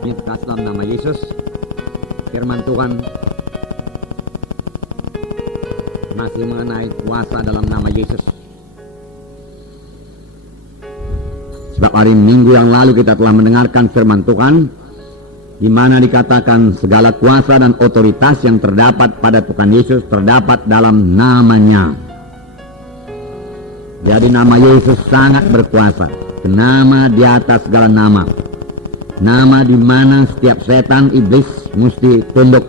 Kita dalam nama Yesus, firman Tuhan masih mengenai kuasa dalam nama Yesus. Sebab hari Minggu yang lalu kita telah mendengarkan firman Tuhan, di mana dikatakan segala kuasa dan otoritas yang terdapat pada Tuhan Yesus terdapat dalam namanya. Jadi nama Yesus sangat berkuasa, nama di atas segala nama. Nama di mana setiap setan iblis mesti tunduk.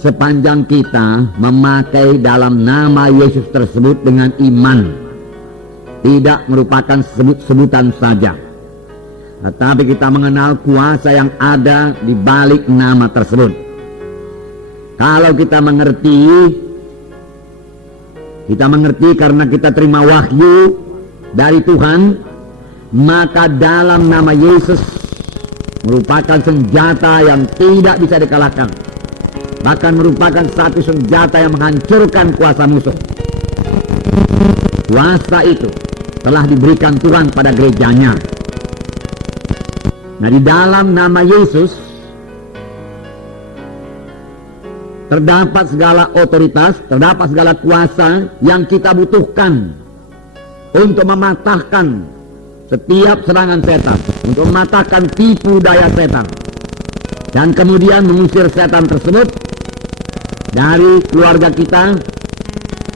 Sepanjang kita memakai dalam nama Yesus tersebut dengan iman, tidak merupakan sebut-sebutan saja, tetapi kita mengenal kuasa yang ada di balik nama tersebut. Kalau kita mengerti karena kita terima wahyu dari Tuhan, maka dalam nama Yesus merupakan senjata yang tidak bisa dikalahkan, bahkan merupakan satu senjata yang menghancurkan kuasa musuh. Kuasa itu telah diberikan Tuhan pada gerejanya. Nah, di dalam nama Yesus terdapat segala otoritas, terdapat segala kuasa yang kita butuhkan untuk mematahkan setiap serangan setan, untuk mematahkan tipu daya setan, dan kemudian mengusir setan tersebut dari keluarga kita,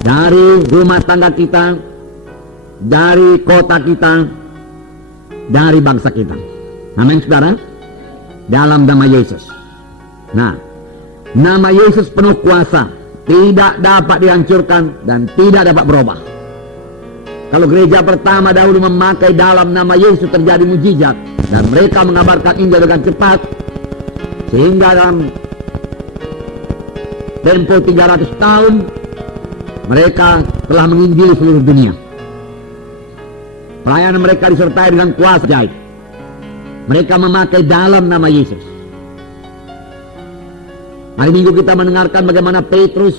dari rumah tangga kita, dari kota kita, dari bangsa kita. Amin, saudara. Dalam nama Yesus. Nah, nama Yesus penuh kuasa, tidak dapat dihancurkan dan tidak dapat berubah. Kalau gereja pertama dahulu memakai dalam nama Yesus, terjadi mujizat dan mereka mengabarkan Injil dengan cepat, sehingga dalam tempo 300 tahun mereka telah menginjili seluruh dunia. Pelayanan mereka disertai dengan kuasa ajaib. Mereka memakai dalam nama Yesus. Hari Minggu kita mendengarkan bagaimana Petrus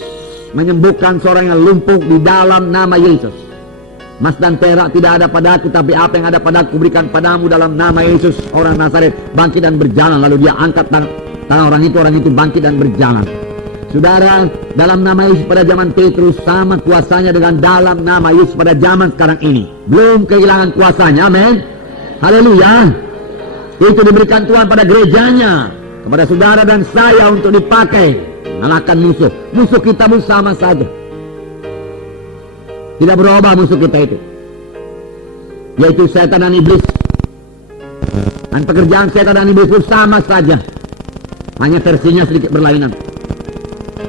menyembuhkan seorang yang lumpuh di dalam nama Yesus. Emas dan perak tidak ada padaku, tapi apa yang ada padaku berikan padamu dalam nama Yesus orang Nazaret. Bangkit dan berjalan. Lalu dia angkat tangan orang itu bangkit dan berjalan. Saudara, dalam nama Yesus pada zaman Petrus sama kuasanya dengan dalam nama Yesus pada zaman sekarang ini. Belum kehilangan kuasanya, amin. Haleluya. Itu diberikan Tuhan pada gerejanya, kepada saudara dan saya untuk dipakai mengalahkan musuh. Musuh kita pun sama saja, tidak berubah musuh kita itu, yaitu setan dan iblis. Dan pekerjaan setan dan iblis pun sama saja, hanya versinya sedikit berlainan.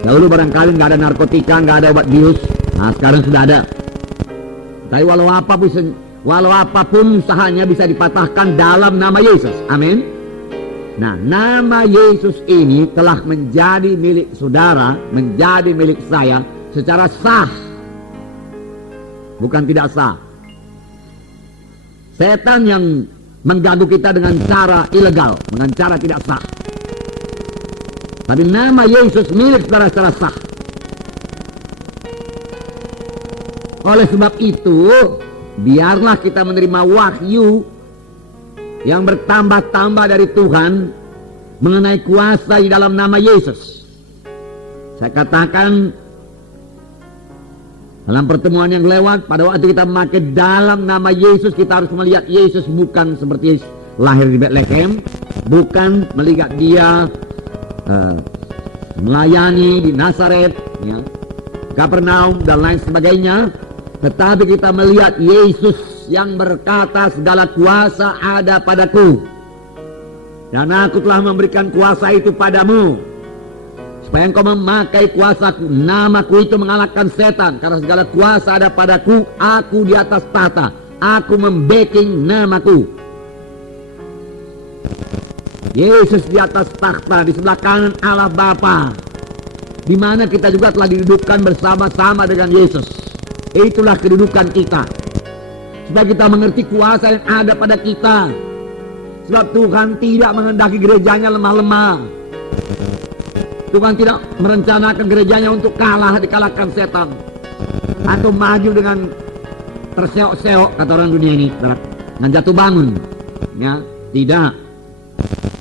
Dahulu barangkali nggak ada narkotika, nggak ada obat bius. Nah, sekarang sudah ada. Tapi walau apapun usahanya bisa dipatahkan dalam nama Yesus. Amin. Nah, nama Yesus ini telah menjadi milik saudara, menjadi milik saya secara sah, bukan tidak sah. Setan yang mengganggu kita dengan cara ilegal, dengan cara tidak sah. Tapi nama Yesus milik saudara secara sah. Oleh sebab itu, biarlah kita menerima wahyu yang bertambah-tambah dari Tuhan mengenai kuasa di dalam nama Yesus. Saya katakan dalam pertemuan yang lewat, pada waktu kita memakai dalam nama Yesus, kita harus melihat Yesus bukan seperti lahir di Bethlehem, bukan melihat dia melayani di Nazaret, ya, Kapernaum dan lain sebagainya, tetapi kita melihat Yesus yang berkata segala kuasa ada padaku, dan aku telah memberikan kuasa itu padamu, supaya engkau memakai kuasaku. Namaku itu mengalahkan setan, karena segala kuasa ada padaku. Aku di atas tahta, aku membacking namaku. Yesus di atas takhta, di sebelah kanan Allah Bapa, di mana kita juga telah didudukkan bersama-sama dengan Yesus. Itulah kedudukan kita, supaya kita mengerti kuasa yang ada pada kita. Sebab Tuhan tidak menghendaki gerejanya lemah-lemah. Tuhan tidak merencanakan gerejanya untuk dikalahkan setan, atau maju dengan terseok-seok, kata orang dunia ini, dengan jatuh bangun. Ya, tidak.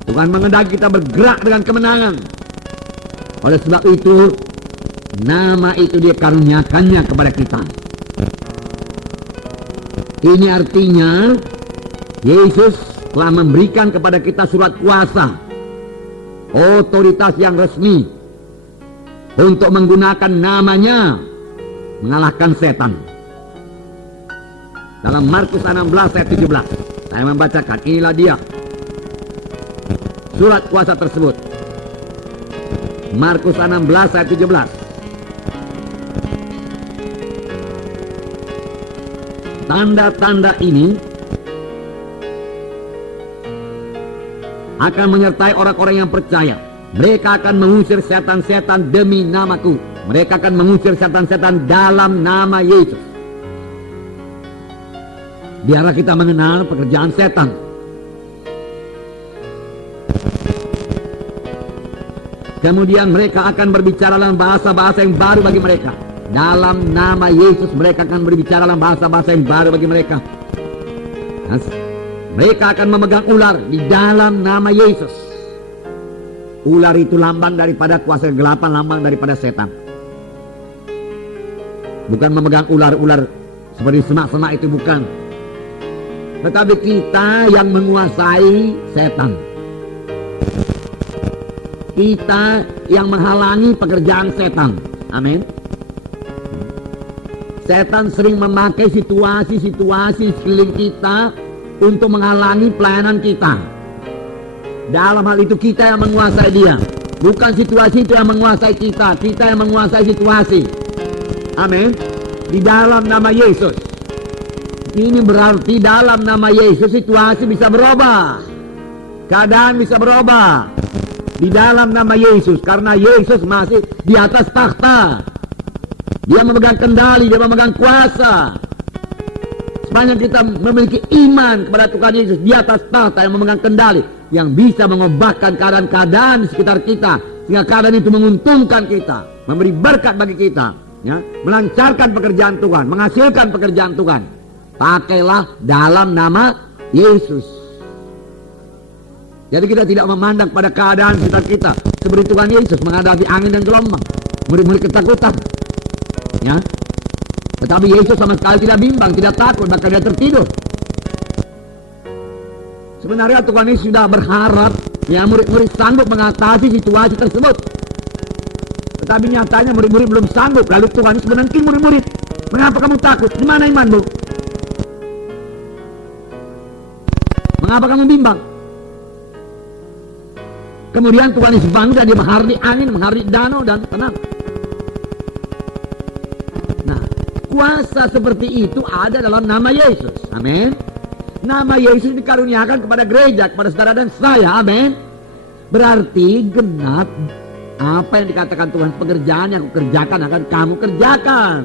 Tuhan menghendaki kita bergerak dengan kemenangan. Oleh sebab itu, nama itu Dia karuniakannya kepada kita. Ini artinya Yesus telah memberikan kepada kita surat kuasa, otoritas yang resmi untuk menggunakan namanya mengalahkan setan. Dalam Markus 16 ayat 17, saya membacakan, inilah dia surat kuasa tersebut. Markus 16 ayat 17. Tanda-tanda ini akan menyertai orang-orang yang percaya. Mereka akan mengusir setan-setan demi namaku. Mereka akan mengusir setan-setan dalam nama Yesus. Biarlah kita mengenal pekerjaan setan. Kemudian mereka akan berbicara dalam bahasa-bahasa yang baru bagi mereka. Dalam nama Yesus mereka akan berbicara dalam bahasa-bahasa yang baru bagi mereka. Mereka akan memegang ular di dalam nama Yesus. Ular itu lambang daripada kuasa kegelapan, lambang daripada setan. Bukan memegang ular-ular seperti semak-semak, itu bukan. Tetapi kita yang menguasai setan. Kita yang menghalangi pekerjaan setan. Amin. Setan sering memakai situasi-situasi sekeliling kita untuk menghalangi pelayanan kita. Dalam hal itu kita yang menguasai dia. Bukan situasi itu yang menguasai kita. Kita yang menguasai situasi. Amin. Di dalam nama Yesus. Ini berarti dalam nama Yesus situasi bisa berubah. Keadaan bisa berubah. Di dalam nama Yesus. Karena Yesus masih di atas takhta. Dia memegang kendali, dia memegang kuasa. Sepanjang kita memiliki iman kepada Tuhan Yesus di atas tahta yang memegang kendali, yang bisa mengubahkan keadaan-keadaan di sekitar kita, sehingga keadaan itu menguntungkan kita, memberi berkat bagi kita, ya, melancarkan pekerjaan Tuhan, menghasilkan pekerjaan Tuhan. Pakailah dalam nama Yesus. Jadi kita tidak memandang pada keadaan sekitar kita, seperti Tuhan Yesus menghadapi angin dan gelombang, murid-murid ketakutan. Ya. Tetapi Yesus sama sekali tidak bimbang, tidak takut, bahkan dia tertidur. Sebenarnya Tuhan Yesus sudah berharap ya murid-murid sanggup mengatasi situasi tersebut. Tetapi nyatanya murid-murid belum sanggup. Lalu Tuhan Yesus menangking murid-murid. Mengapa kamu takut? Di mana imanmu? Mengapa kamu bimbang? Kemudian Tuhan Yesus bangga, dia menghardik angin, menghardik danau dan tenang. Kuasa seperti itu ada dalam nama Yesus. Amin. Nama Yesus dikaruniakan kepada gereja, kepada saudara dan saya. Amin. Berarti genap apa yang dikatakan Tuhan, pekerjaan yang aku kerjakan akan kamu kerjakan.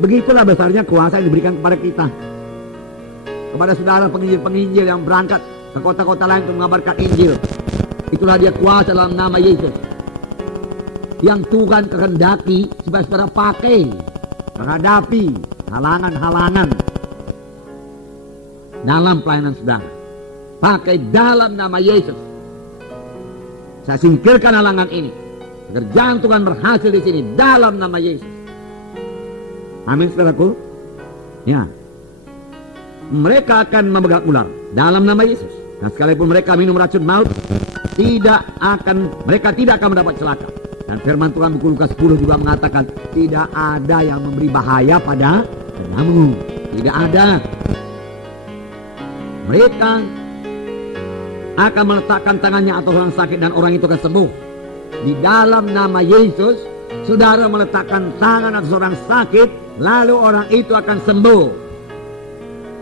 Begitulah besarnya kuasa yang diberikan kepada kita. Kepada saudara penginjil-penginjil yang berangkat ke kota-kota lain untuk mengabarkan Injil. Itulah dia kuasa dalam nama Yesus. Yang Tuhan kehendaki supaya saudara pakai menghadapi halangan-halangan dalam pelayanan saudara. Pakai dalam nama Yesus. Saya singkirkan halangan ini. Pekerjaan Tuhan berhasil di sini dalam nama Yesus. Amin, saudaraku. Ya. Mereka akan memegang ular dalam nama Yesus. Nah, sekalipun mereka minum racun maut, mereka tidak akan mendapat celaka. Dan firman Tuhan buku Lukas 10 juga mengatakan, tidak ada yang memberi bahaya pada kamu. Tidak ada. Mereka akan meletakkan tangannya atas orang sakit dan orang itu akan sembuh. Di dalam nama Yesus, saudara meletakkan tangan atas orang sakit, lalu orang itu akan sembuh.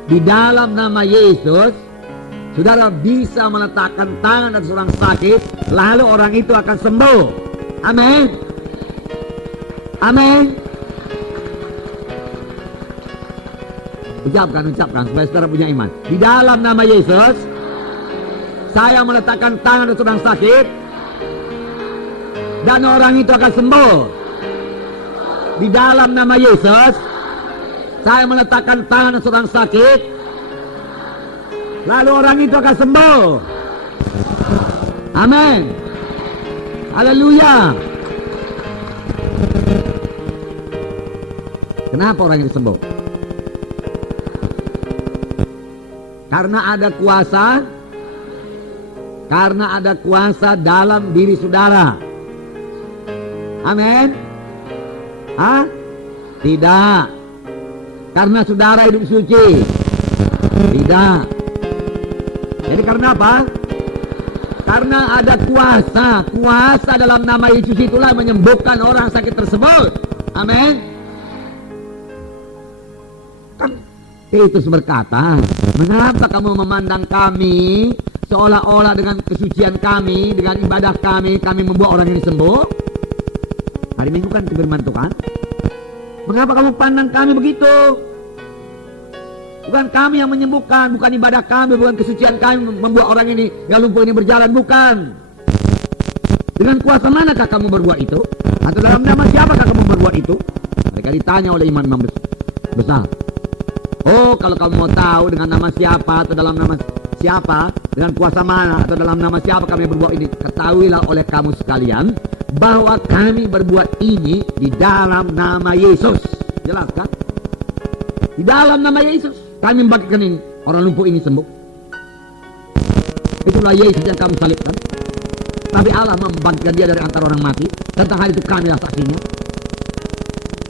Di dalam nama Yesus, saudara bisa meletakkan tangan atas orang sakit, lalu orang itu akan sembuh. Amin. Amin. Ucapkan supaya saudara punya iman. Di dalam nama Yesus, saya meletakkan tangan atas orang sakit dan orang itu akan sembuh. Di dalam nama Yesus, saya meletakkan tangan atas orang sakit lalu orang itu akan sembuh. Amin. Haleluya. Kenapa orang itu sembuh? Karena ada kuasa. Karena ada kuasa dalam diri saudara. Amin. Hah? Tidak. Karena saudara hidup suci. Tidak. Jadi karena apa? Karena ada kuasa. Kuasa dalam nama Yesus itulah menyembuhkan orang sakit tersebut. Amin. Kan Yesus berkata, mengapa kamu memandang kami seolah-olah dengan kesucian kami, dengan ibadah kami membuat orang ini sembuh? Hari Minggu kan firman Tuhan. Mengapa kamu pandang kami begitu? Bukan kami yang menyembuhkan, bukan ibadah kami, bukan kesucian kami membuat orang ini yang lumpuh ini berjalan, bukan. Dengan kuasa manakah kamu berbuat itu? Atau dalam nama siapakah kamu berbuat itu? Mereka ditanya oleh imam-imam besar. Oh, kalau kamu mau tahu dengan nama siapa atau dalam nama siapa, dengan kuasa mana atau dalam nama siapa kami berbuat ini, ketahuilah oleh kamu sekalian bahwa kami berbuat ini di dalam nama Yesus. Jelas kan? Di dalam nama Yesus kami membangkitkan ini, orang lumpuh ini sembuh. Itulah Yesus yang kamu salibkan. Tapi Allah membangkitkan dia dari antara orang mati. Tentang hal itu kamilah saksinya.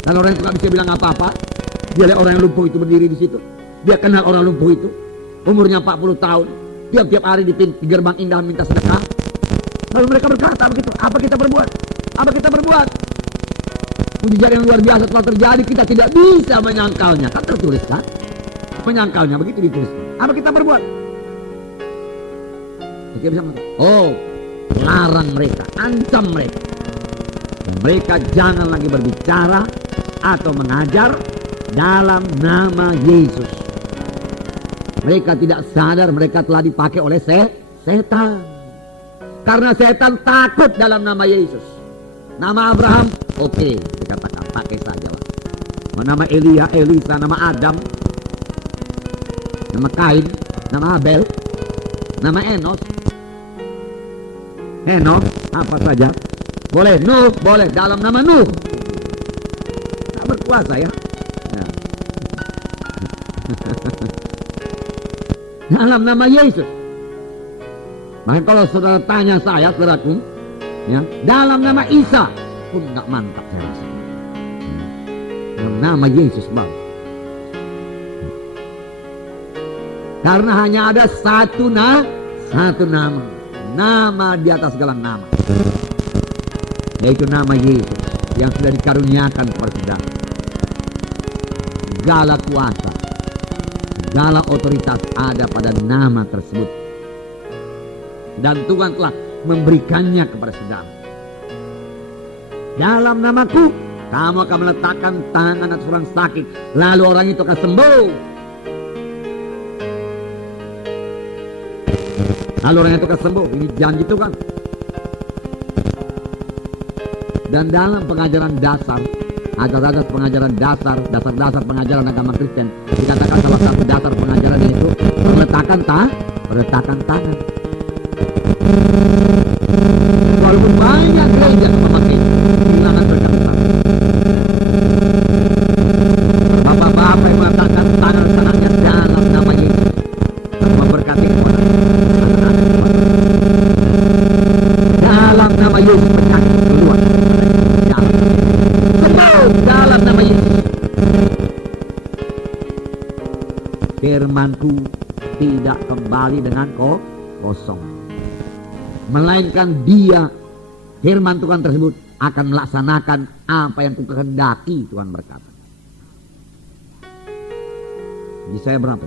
Dan orang itu tidak bisa bilang apa-apa. Dia lihat orang yang lumpuh itu berdiri di situ. Dia kenal orang lumpuh itu. Umurnya 40 tahun. Tiap-tiap hari di gerbang indah minta sedekah. Lalu mereka berkata begitu, apa kita berbuat? Apa kita berbuat? Mujizat yang luar biasa telah terjadi, kita tidak bisa menyangkalnya. Kan tertulis kan? Menyangkalnya begitu ditulis. Apa kita berbuat? Kita bisa mengatakan, oh, larang mereka, ancam mereka. Dan mereka jangan lagi berbicara atau mengajar dalam nama Yesus. Mereka tidak sadar mereka telah dipakai oleh setan. Karena setan takut dalam nama Yesus. Nama Abraham, oke, dikatakan pakai saja lah. Nama Elia, Elisa, nama Adam, nama Kain, nama Abel, nama Enos. Enos, apa saja. Boleh, Nuh, boleh, dalam nama Nuh. Tak berkuasa ya. Dalam nama Yesus. Maka kalau saudara tanya saya, saudaraku, ya, dalam nama Isa pun nggak mantap saya rasa. Dalam nama Yesus bang. Karena hanya ada satu nama, nama di atas segala nama, yaitu nama Yesus yang sudah dikaruniakan kepada saudara. Segala kuasa, segala otoritas ada pada nama tersebut. Dan Tuhan telah memberikannya kepada saudara. Dalam namaku, kamu akan meletakkan tangan atas orang sakit, lalu orang itu akan sembuh. Lalu orang itu akan sembuh. Ini janji Tuhan. Dan dalam pengajaran dasar, asas-asas pengajaran dasar, dasar-dasar pengajaran agama Kristen, dikatakan salah satu dasar pengajaran itu meletakkan tangan. Walaupun banyak gereja memakai kehilangan berkat Tuhan. Bapak-bapak yang mengatakan tangan-tangannya dalam nama Yesus memberkati kepada dalam nama Yesus penyakit keluar dalam nama Yesus. Firmanku tidak kembali dengan kosong, melainkan dia, firman Tuhan tersebut akan melaksanakan apa yang kukehendaki. Tuhan berkata. Jadi saya berapa?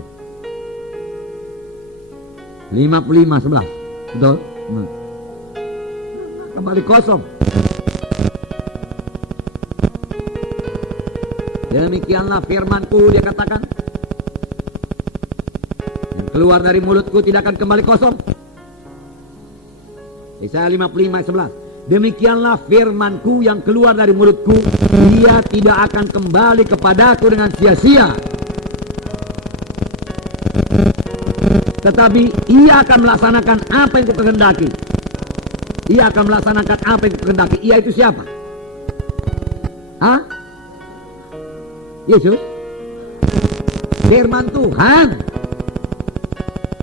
55:11. Betul? Kembali kosong. Demikianlah firmanku, dia katakan, yang keluar dari mulutku tidak akan kembali kosong. Yesaya 55:11. Demikianlah firmanku yang keluar dari mulutku, dia tidak akan kembali kepadaku dengan sia-sia, tetapi ia akan melaksanakan apa yang kukehendaki. Ia akan melaksanakan apa yang kukehendaki. Ia itu siapa? Hah? Yesus? Firman Tuhan.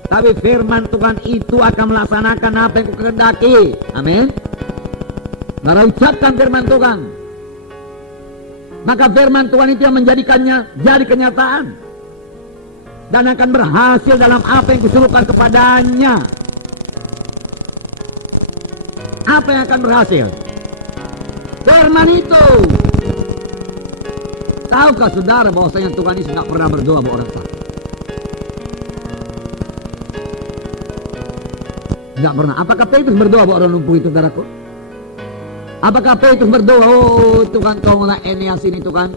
Tapi firman Tuhan itu akan melaksanakan apa yang kukehendaki. Amin. Maka ucapkan firman Tuhan. Maka firman Tuhan itu yang menjadikannya jadi kenyataan. Dan akan berhasil dalam apa yang kusuruhkan kepadanya. Apa yang akan berhasil? Firman itu. Tahukah saudara bahwasanya Tuhan Yesus tidak pernah berdoa buat orang sakit? Tidak pernah. Apakah Petrus berdoa buat orang lumpuh itu, saudaraku? Apakah Petrus berdoa, oh Tuhan tolonglah Eneas ini Tuhan,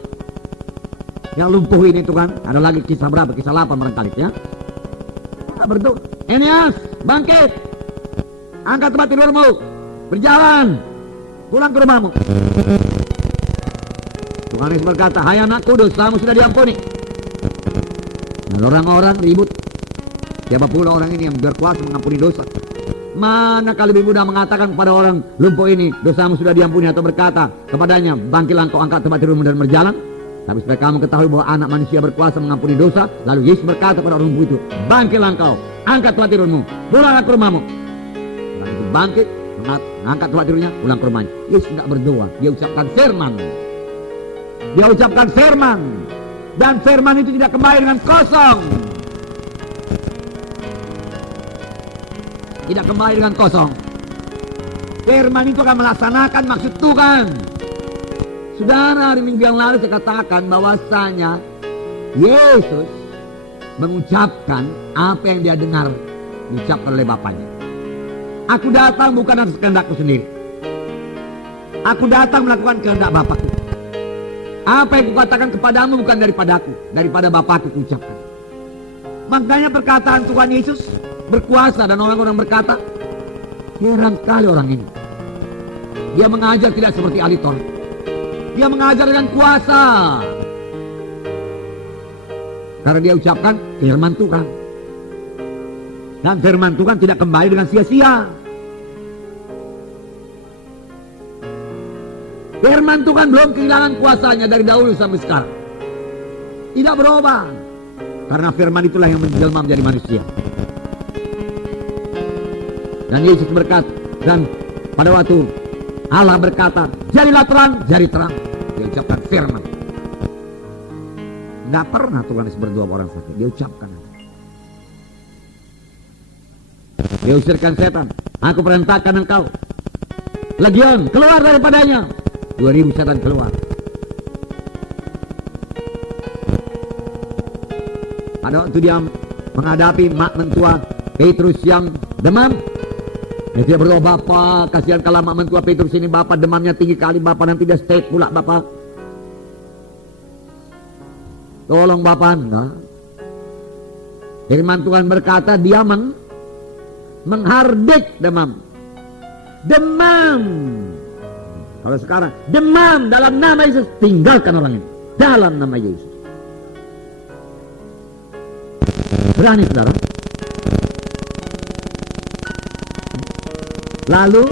yang lumpuh ini Tuhan? Ada lagi kisah berapa? Kisah 8 barangkali ya. Kita berdoa, Eneas bangkit, angkat tempat tidurmu, berjalan, pulang ke rumahmu. Tuhan Yesus berkata, hai anakku, dosamu sudah diampuni. Dan orang-orang ribut, siapa pula orang ini yang berkuasa mengampuni dosa? Manakah lebih mudah mengatakan kepada orang lumpuh ini, dosamu sudah diampuni, atau berkata kepadanya, bangkitlah engkau, angkat tempat tidurmu dan berjalan? Tapi supaya kamu ketahui bahwa anak manusia berkuasa mengampuni dosa, lalu Yesus berkata kepada orang lumpuh itu, bangkitlah engkau, angkat tempat tidurmu, pulanglah ke rumahmu. Lalu itu bangkit, angkat tempat tidurnya, pulang ke rumahnya. Yesus tidak berdoa, dia ucapkan firman. Dia ucapkan firman. Dan firman itu tidak kembali dengan kosong. Tidak kembali dengan kosong. Firman itu akan melaksanakan maksud Tuhan. Saudara, hari minggu yang lalu saya katakan bahwasanya Yesus mengucapkan apa yang dia dengar diucapkan oleh Bapaknya. Aku datang bukan atas kehendakku sendiri. Aku datang melakukan kehendak Bapakku. Apa yang kukatakan kepadamu bukan daripadaku, daripada Bapakku kuucapkan. Makanya perkataan Tuhan Yesus berkuasa, dan orang-orang berkata, heran sekali orang ini. Dia mengajar tidak seperti ahli Taurat. Dia mengajar dengan kuasa. Karena dia ucapkan firman Tuhan. Dan firman Tuhan tidak kembali dengan sia-sia. Firman Tuhan belum kehilangan kuasanya dari dahulu sampai sekarang. Tidak berubah. Karena firman itulah yang menjelma menjadi manusia. Dan Yesus berkata, dan pada waktu Allah berkata, jadilah terang, jadi terang. Dia ucapkan firman. Tidak pernah Tuhan Yesus berdoa orang sakit. Dia ucapkan. Dia usirkan setan. Aku perintahkan engkau, legion, keluar daripadanya. 2000 setan keluar. Pada waktu dia menghadapi mak mentua Petrus yang demam, dia berdoa, Bapa, kasihan kalau mak mentua Petrus ini, Bapa demamnya tinggi kali, Bapa nanti dia stay pula, Bapa. Tolong Bapa. Enggak. Firman Tuhan berkata dia menghardik demam. Demam. Kalau sekarang demam dalam nama Yesus, tinggalkan orang ini dalam nama Yesus. Berani saudara. Lalu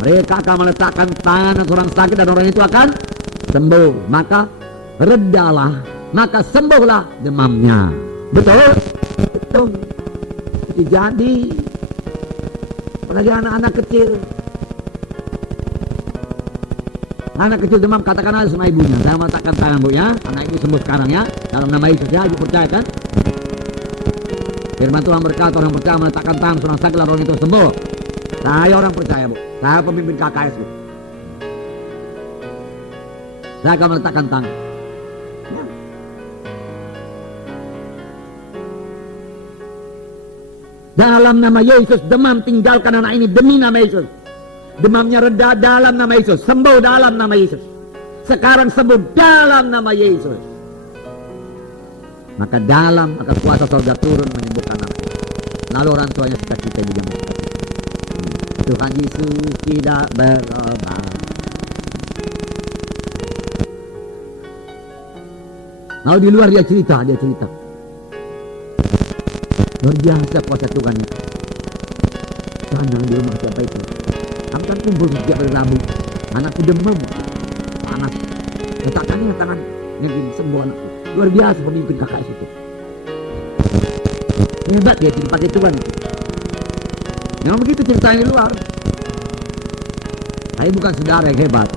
mereka akan meletakkan tangan orang sakit dan orang itu akan sembuh. Maka redalah, maka sembuhlah demamnya. Betul? Betul. Itu jadi. Apalagi anak-anak kecil. Anak kecil demam, katakan aja sama ibunya, saya meletakkan tangan bu ya, anak ibu sembuh sekarang ya, dalam nama Yesus ya, ibu percaya kan? Firman Tuhan berkata, orang percaya meletakkan tangan orang sakit, orang itu sembuh. Saya orang percaya bu, saya pemimpin KKS bu. Saya akan meletakkan tangan. Ya. Dalam nama Yesus, demam tinggalkan anak ini demi nama Yesus. Demamnya reda dalam nama Yesus, sembuh dalam nama Yesus. Sekarang sembuh dalam nama Yesus. Maka kuasa surga turun menyembuhkan anak. Lalu orang tuanya sukacita juga mensukacita. Tuhan Yesus tidak berubah. Lalu di luar dia cerita. Luar biasa kuasa Tuhan itu. Sana di rumah siapa itu? Kami kan kumpul setiap hari Rabu. Anakku demam, panas. Letakkannya tangan yang sembuh anakku. Luar biasa pemimpin kakak itu. Hebat dia dipakai Tuhan. Memang begitu ceritanya di luar. Saya bukan saudara yang hebat.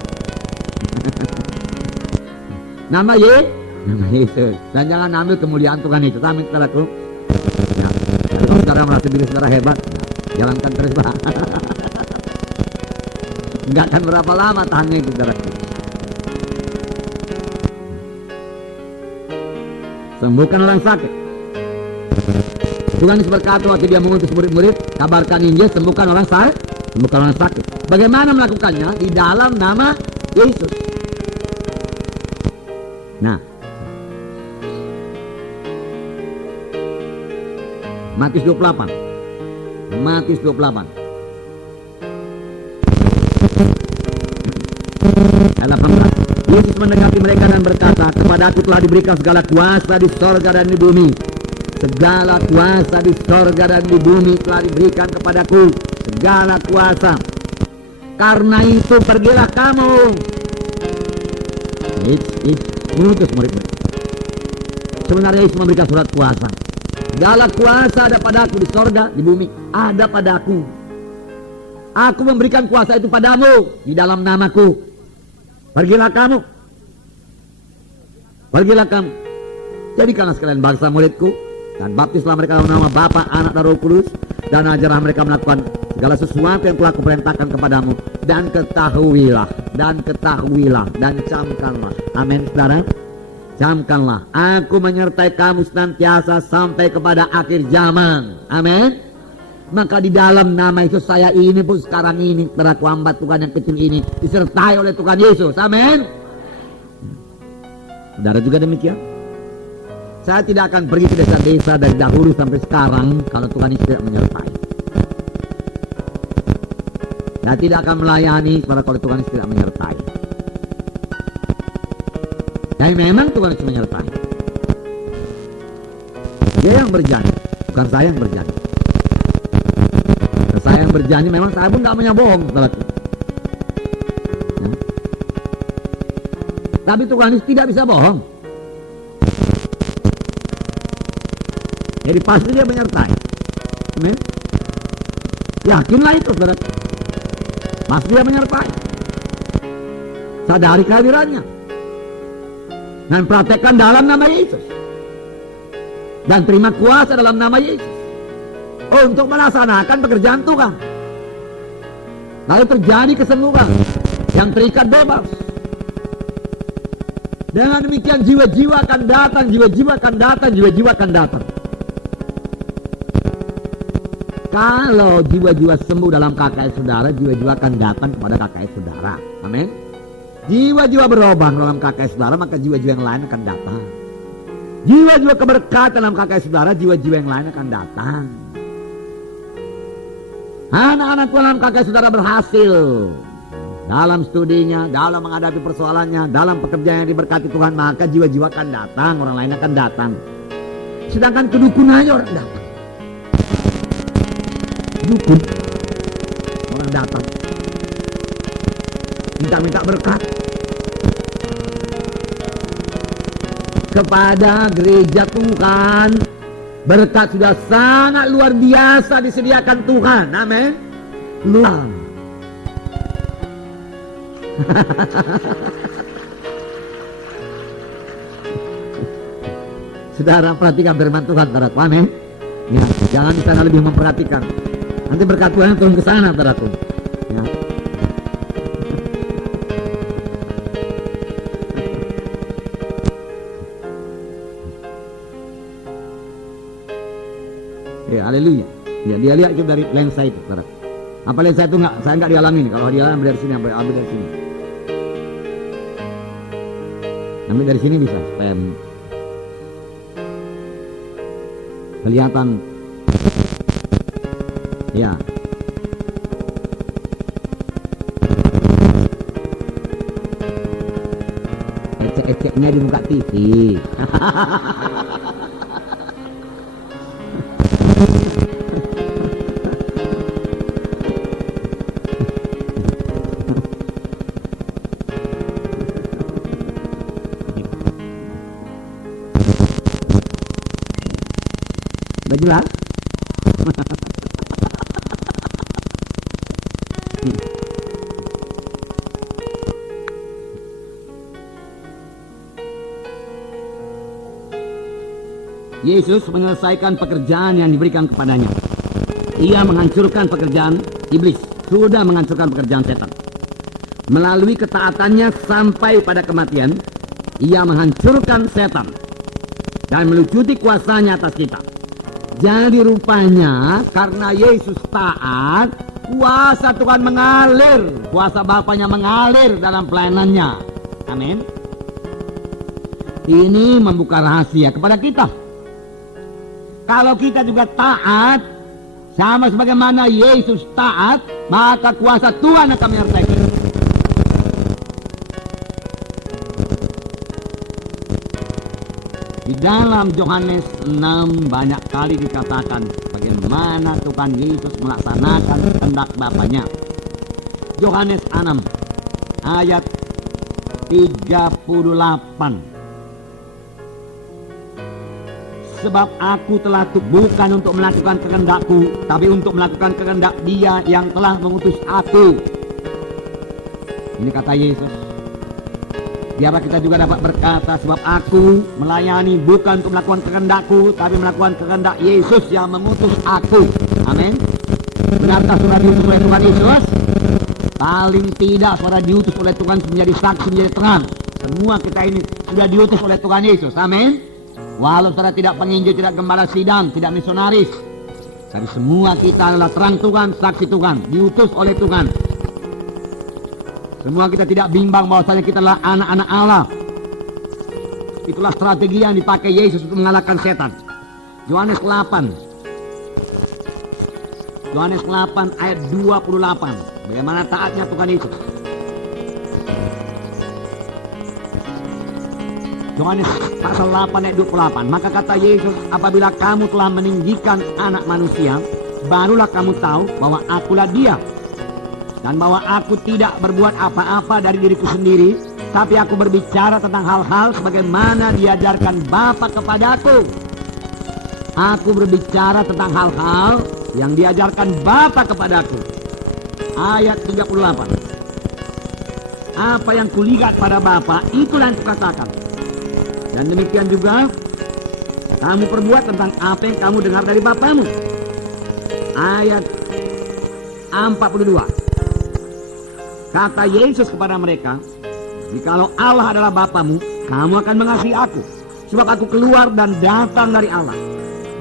Nama Yesus. Dan jangan ambil kemuliaan Tuhan itu. Amin, saudaraku. Ya, kalau saudara merasa diri saudara hebat, jalankan terus lah. Enggak akan berapa lama tahannya itu, saudaraku. Sembuhkan orang sakit. Tuhan Yesus berkata waktu dia mengutus murid-murid, kabarkan Injil, sembuhkan orang sakit. Bagaimana melakukannya? Di dalam nama Yesus. Nah, Matius 28. Ayat 18. Yesus mendekati mereka dan berkata, kepadaku telah diberikan segala kuasa di sorga dan di bumi. Segala kuasa di sorga dan di bumi telah diberikan kepadaku. Segala kuasa. Karena itu pergilah kamu. Mengutus murid-murid. Sebenarnya Yesus memberikan surat kuasa. Segala kuasa ada padaku di sorga, di bumi. Ada padaku. Aku memberikan kuasa itu padamu di dalam namaku. Pergilah kamu. Pergilah kamu. Jadikanlah sekalian bangsa muridku. Dan baptislah mereka dalam nama Bapa, Anak, dan Roh Kudus. Dan ajarlah mereka melakukan segala sesuatu yang telah kuperintahkan kepadamu. Dan ketahuilah. Dan camkanlah. Amin, saudara. Camkanlah. Aku menyertai kamu senantiasa sampai kepada akhir zaman. Amin. Maka di dalam nama Yesus saya ini pun sekarang ini, saudaraku, hamba Tuhan yang kecil ini disertai oleh Tuhan Yesus. Amin. Saudara juga demikian. Saya tidak akan pergi ke desa-desa dari dahulu sampai sekarang kalau Tuhan Yesus tidak menyertai. Saya tidak akan melayani kalau Tuhan Yesus tidak menyertai. Dan memang Tuhan Yesus menyertai. Dia yang berjanji, bukan saya yang berjanji. Kalau saya yang berjanji, memang saya pun tidak punya bohong. Ya. Tapi Tuhan Yesus tidak bisa bohong. Jadi pasti dia menyertai. Amin. Yakinlah itu, saudara. Pasti dia menyertai. Sadari kehadirannya. Dan praktekkan dalam nama Yesus. Dan terima kuasa dalam nama Yesus. Untuk melaksanakan pekerjaan Tuhan. Lalu terjadi kesembuhan. Yang terikat bebas. Dengan demikian jiwa-jiwa akan datang. Jiwa-jiwa akan datang. Kalau jiwa-jiwa sembuh dalam KKS saudara, jiwa-jiwa akan datang kepada KKS saudara. Amin. Jiwa-jiwa berubah dalam KKS saudara, maka jiwa-jiwa yang lain akan datang. Jiwa-jiwa keberkatan dalam KKS saudara, jiwa-jiwa yang lain akan datang. Anak-anak dalam KKS saudara berhasil dalam studinya, dalam menghadapi persoalannya, dalam pekerjaan yang diberkati Tuhan, maka jiwa-jiwa akan datang, orang lain akan datang. Sedangkan kedukun aja orang datang. Dukun orang datang minta berkat kepada gereja Tuhan. Berkat sudah sangat luar biasa disediakan Tuhan. Amin. Luar. Saudara perhatikan firman Tuhan, saudara. Amin. Ya, jangan di sana lebih memperhatikan. Nanti berkat Tuhan turun ke sana, saudaraku. Ya. Ya, haleluya. Ya, dia lihat itu dari lensa itu, saudara. Apa lensa itu saya nggak dialami. Kalau dialami dari sini, ambil dari sini. Ambil dari sini bisa, supaya kelihatan. Ya. Ecek-eceknya di muka TV. jelas. Yesus menyelesaikan pekerjaan yang diberikan kepadanya. Ia menghancurkan pekerjaan iblis, sudah menghancurkan pekerjaan setan. Melalui ketaatannya sampai pada kematian, ia menghancurkan setan dan melucuti kuasanya atas kita. Jadi rupanya karena Yesus taat, kuasa Tuhan mengalir, kuasa Bapaknya mengalir dalam pelayanannya. Amin. Ini membuka rahasia kepada kita. Kalau kita juga taat, sama sebagaimana Yesus taat, maka kuasa Tuhan akan menyertai kita. Di dalam Yohanes 6 banyak kali dikatakan bagaimana Tuhan Yesus melaksanakan kehendak Bapaknya. Yohanes 6 ayat 38. Sebab aku telah bukan untuk melakukan kehendakku, tapi untuk melakukan kehendak Dia yang telah mengutus aku. Ini kata Yesus. Biarlah kita juga dapat berkata, sebab aku melayani bukan untuk melakukan kehendakku, tapi melakukan kehendak Yesus yang mengutus aku. Amin. Benarkah saudara diutus oleh Tuhan Yesus? Paling tidak saudara diutus oleh Tuhan menjadi saksi, menjadi terang. Semua kita ini sudah diutus oleh Tuhan Yesus. Amin. Walau saudara tidak penginjil, tidak gembala sidang, tidak misionaris, tapi semua kita adalah terang Tuhan, saksi Tuhan, diutus oleh Tuhan. Semua kita tidak bimbang bahwasanya kita adalah anak-anak Allah. Itulah strategi yang dipakai Yesus untuk mengalahkan setan. Yohanes 8 ayat 28. Bagaimana taatnya Tuhan Yesus. Yohanes pasal 8 ayat 28. Maka kata Yesus, apabila kamu telah meninggikan anak manusia, barulah kamu tahu bahwa akulah Dia. Dan bahwa aku tidak berbuat apa-apa dari diriku sendiri, tapi aku berbicara tentang hal-hal sebagaimana diajarkan Bapa kepadaku. Aku berbicara tentang hal-hal yang diajarkan Bapa kepadaku. Ayat 38. Apa yang kulihat pada Bapa, itulah yang kukatakan. Dan demikian juga kamu perbuat tentang apa yang kamu dengar dari bapamu. Ayat 42. Kata Yesus kepada mereka, jikalau Allah adalah bapamu, kamu akan mengasihi aku. Sebab aku keluar dan datang dari Allah.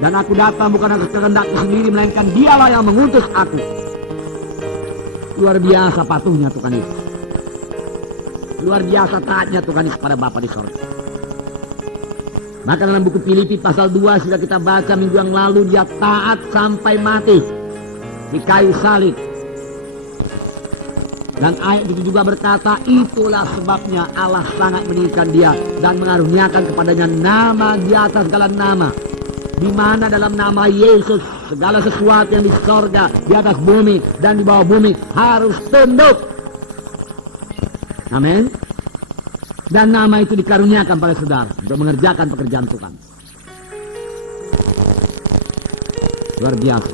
Dan aku datang bukan atas kehendakku sendiri, melainkan Dialah yang mengutus aku. Luar biasa patuhnya Tuhan Yesus. Luar biasa taatnya Tuhan Yesus pada Bapa di sorga. Maka dalam buku Filipi pasal 2 sudah kita baca minggu yang lalu, Dia taat sampai mati di kayu salib. Dan ayat itu juga berkata, itulah sebabnya Allah sangat meninggikan Dia dan mengaruniakan kepadanya nama di atas segala nama. Di mana dalam nama Yesus segala sesuatu yang di sorga, di atas bumi dan di bawah bumi harus tunduk. Amin. Dan nama itu dikaruniakan pada saudara untuk mengerjakan pekerjaan Tuhan. Luar biasa.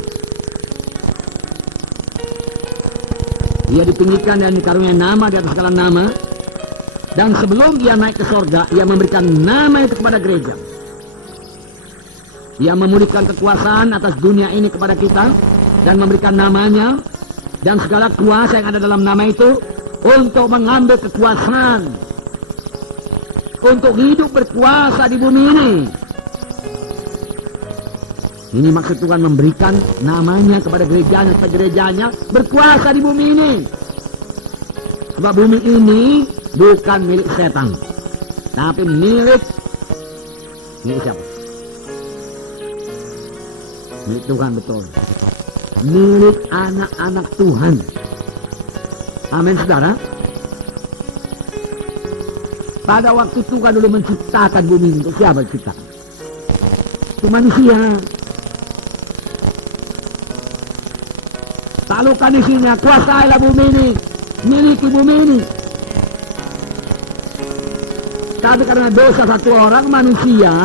Dia ditinggikan dan dikaruniai nama di atas segala nama. Dan sebelum Dia naik ke sorga, Ia memberikan nama itu kepada gereja. Ia memulihkan kekuasaan atas dunia ini kepada kita dan memberikan namanya dan segala kuasa yang ada dalam nama itu untuk mengambil kekuasaan, untuk hidup berkuasa di bumi ini. Ini maksud Tuhan memberikan namanya kepada gerejanya, supaya gerejanya berkuasa di bumi ini. Sebab bumi ini bukan milik setan, tapi milik siapa? Milik Tuhan, betul. Milik anak-anak Tuhan. Amin, saudara. Pada waktu Tuhan dulu menciptakan bumi ini, untuk siapa diciptakan? Untuk manusia. Taklukkan isinya, kuasailah bumi ini, miliki bumi ini. Tapi karena dosa satu orang manusia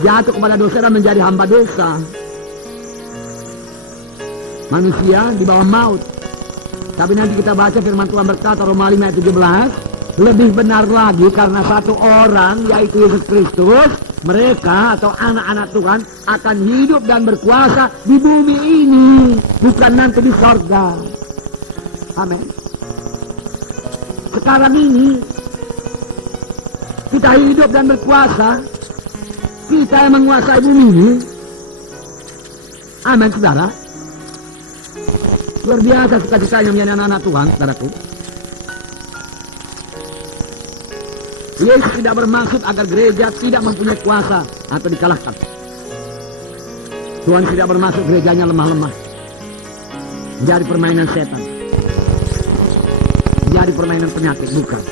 jatuh kepada dosa dan menjadi hamba dosa. manusia di bawah maut. Tapi nanti kita baca firman Tuhan berkata Roma 5 ayat 17, lebih benar lagi karena satu orang yaitu Yesus Kristus, mereka atau anak-anak Tuhan akan hidup dan berkuasa di bumi ini, bukan nanti di sorga. Amin. Sekarang ini kita hidup dan berkuasa, kita yang menguasai bumi ini. Amin, saudara. Luar biasa sukacitanya menjadi anak-anak Tuhan, saudaraku. Yesus tidak bermaksud agar gereja tidak mempunyai kuasa atau dikalahkan. Tuhan tidak bermaksud gerejanya lemah-lemah, menjadi permainan setan, menjadi permainan penyakit, bukan.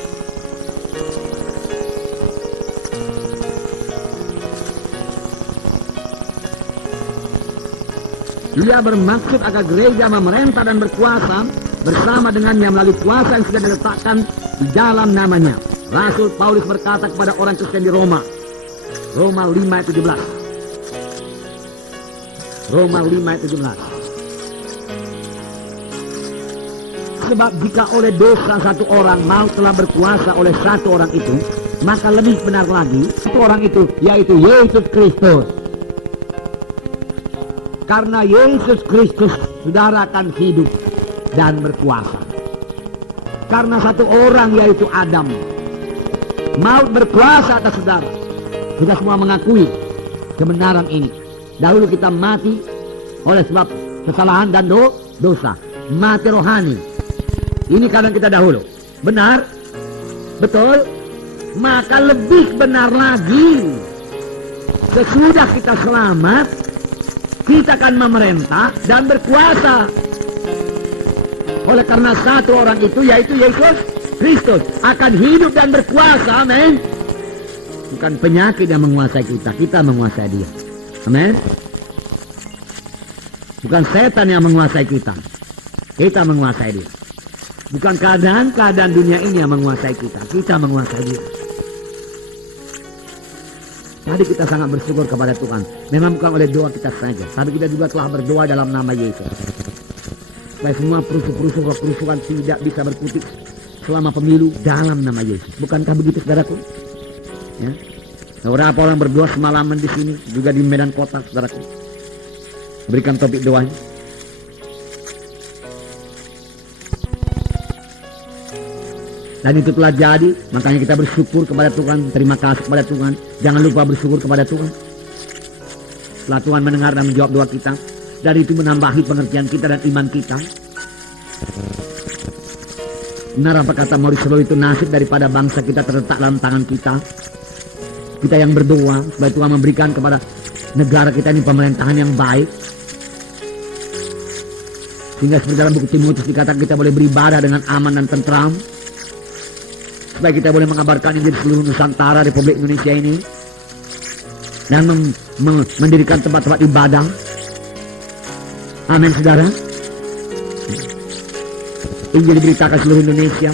Dia bermaksud agar gereja memerintah dan berkuasa bersama dengannya melalui kuasa yang sudah diletakkan di dalam namanya. Rasul Paulus berkata kepada orang Kristen di Roma 5 ayat 17. Roma 5 ayat 17. Sebab jika oleh dosa satu orang maut telah berkuasa oleh satu orang itu, maka lebih benar lagi satu orang itu, yaitu Yesus Kristus. Karena Yesus Kristus, saudara akan hidup dan berkuasa. Karena satu orang yaitu Adam, maut berkuasa atas saudara. Kita semua mengakui kebenaran ini. Dahulu kita mati oleh sebab kesalahan dan dosa. Mati rohani. Ini keadaan kita dahulu. Benar? Betul? Maka lebih benar lagi, sesudah kita selamat, kita akan memerintah dan berkuasa. Oleh karena satu orang itu, yaitu Yesus Kristus, akan hidup dan berkuasa. Amin. Bukan penyakit yang menguasai kita, kita menguasai dia. Amin. Bukan setan yang menguasai kita, kita menguasai dia. Bukan keadaan dunia ini yang menguasai kita, kita menguasai dia. Tadi kita sangat bersyukur kepada Tuhan. Memang bukan oleh doa kita saja, tapi kita juga telah berdoa dalam nama Yesus. Supaya semua kerusuhan tidak bisa berkutik selama pemilu dalam nama Yesus. Bukankah begitu, saudaraku? Ya. Beberapa orang berdoa semalaman di sini, juga di Medan Kota, saudaraku. Berikan topik doanya. Dan itu telah jadi, makanya kita bersyukur kepada Tuhan, terima kasih kepada Tuhan. Jangan lupa bersyukur kepada Tuhan. Setelah Tuhan mendengar dan menjawab doa kita, dari itu menambahi pengertian kita dan iman kita. Benar apa kata Maurice Rowe, itu nasib daripada bangsa kita terletak dalam tangan kita. Kita yang berdoa supaya Tuhan memberikan kepada negara kita ini pemerintahan yang baik. Sehingga seperti dalam buku Timotius dikatakan kita boleh beribadah dengan aman dan tentram. Supaya kita boleh mengabarkan Injil seluruh Nusantara Republik Indonesia ini. Dan mendirikan tempat-tempat ibadah. Amin, saudara. Injil diberitakan seluruh Indonesia.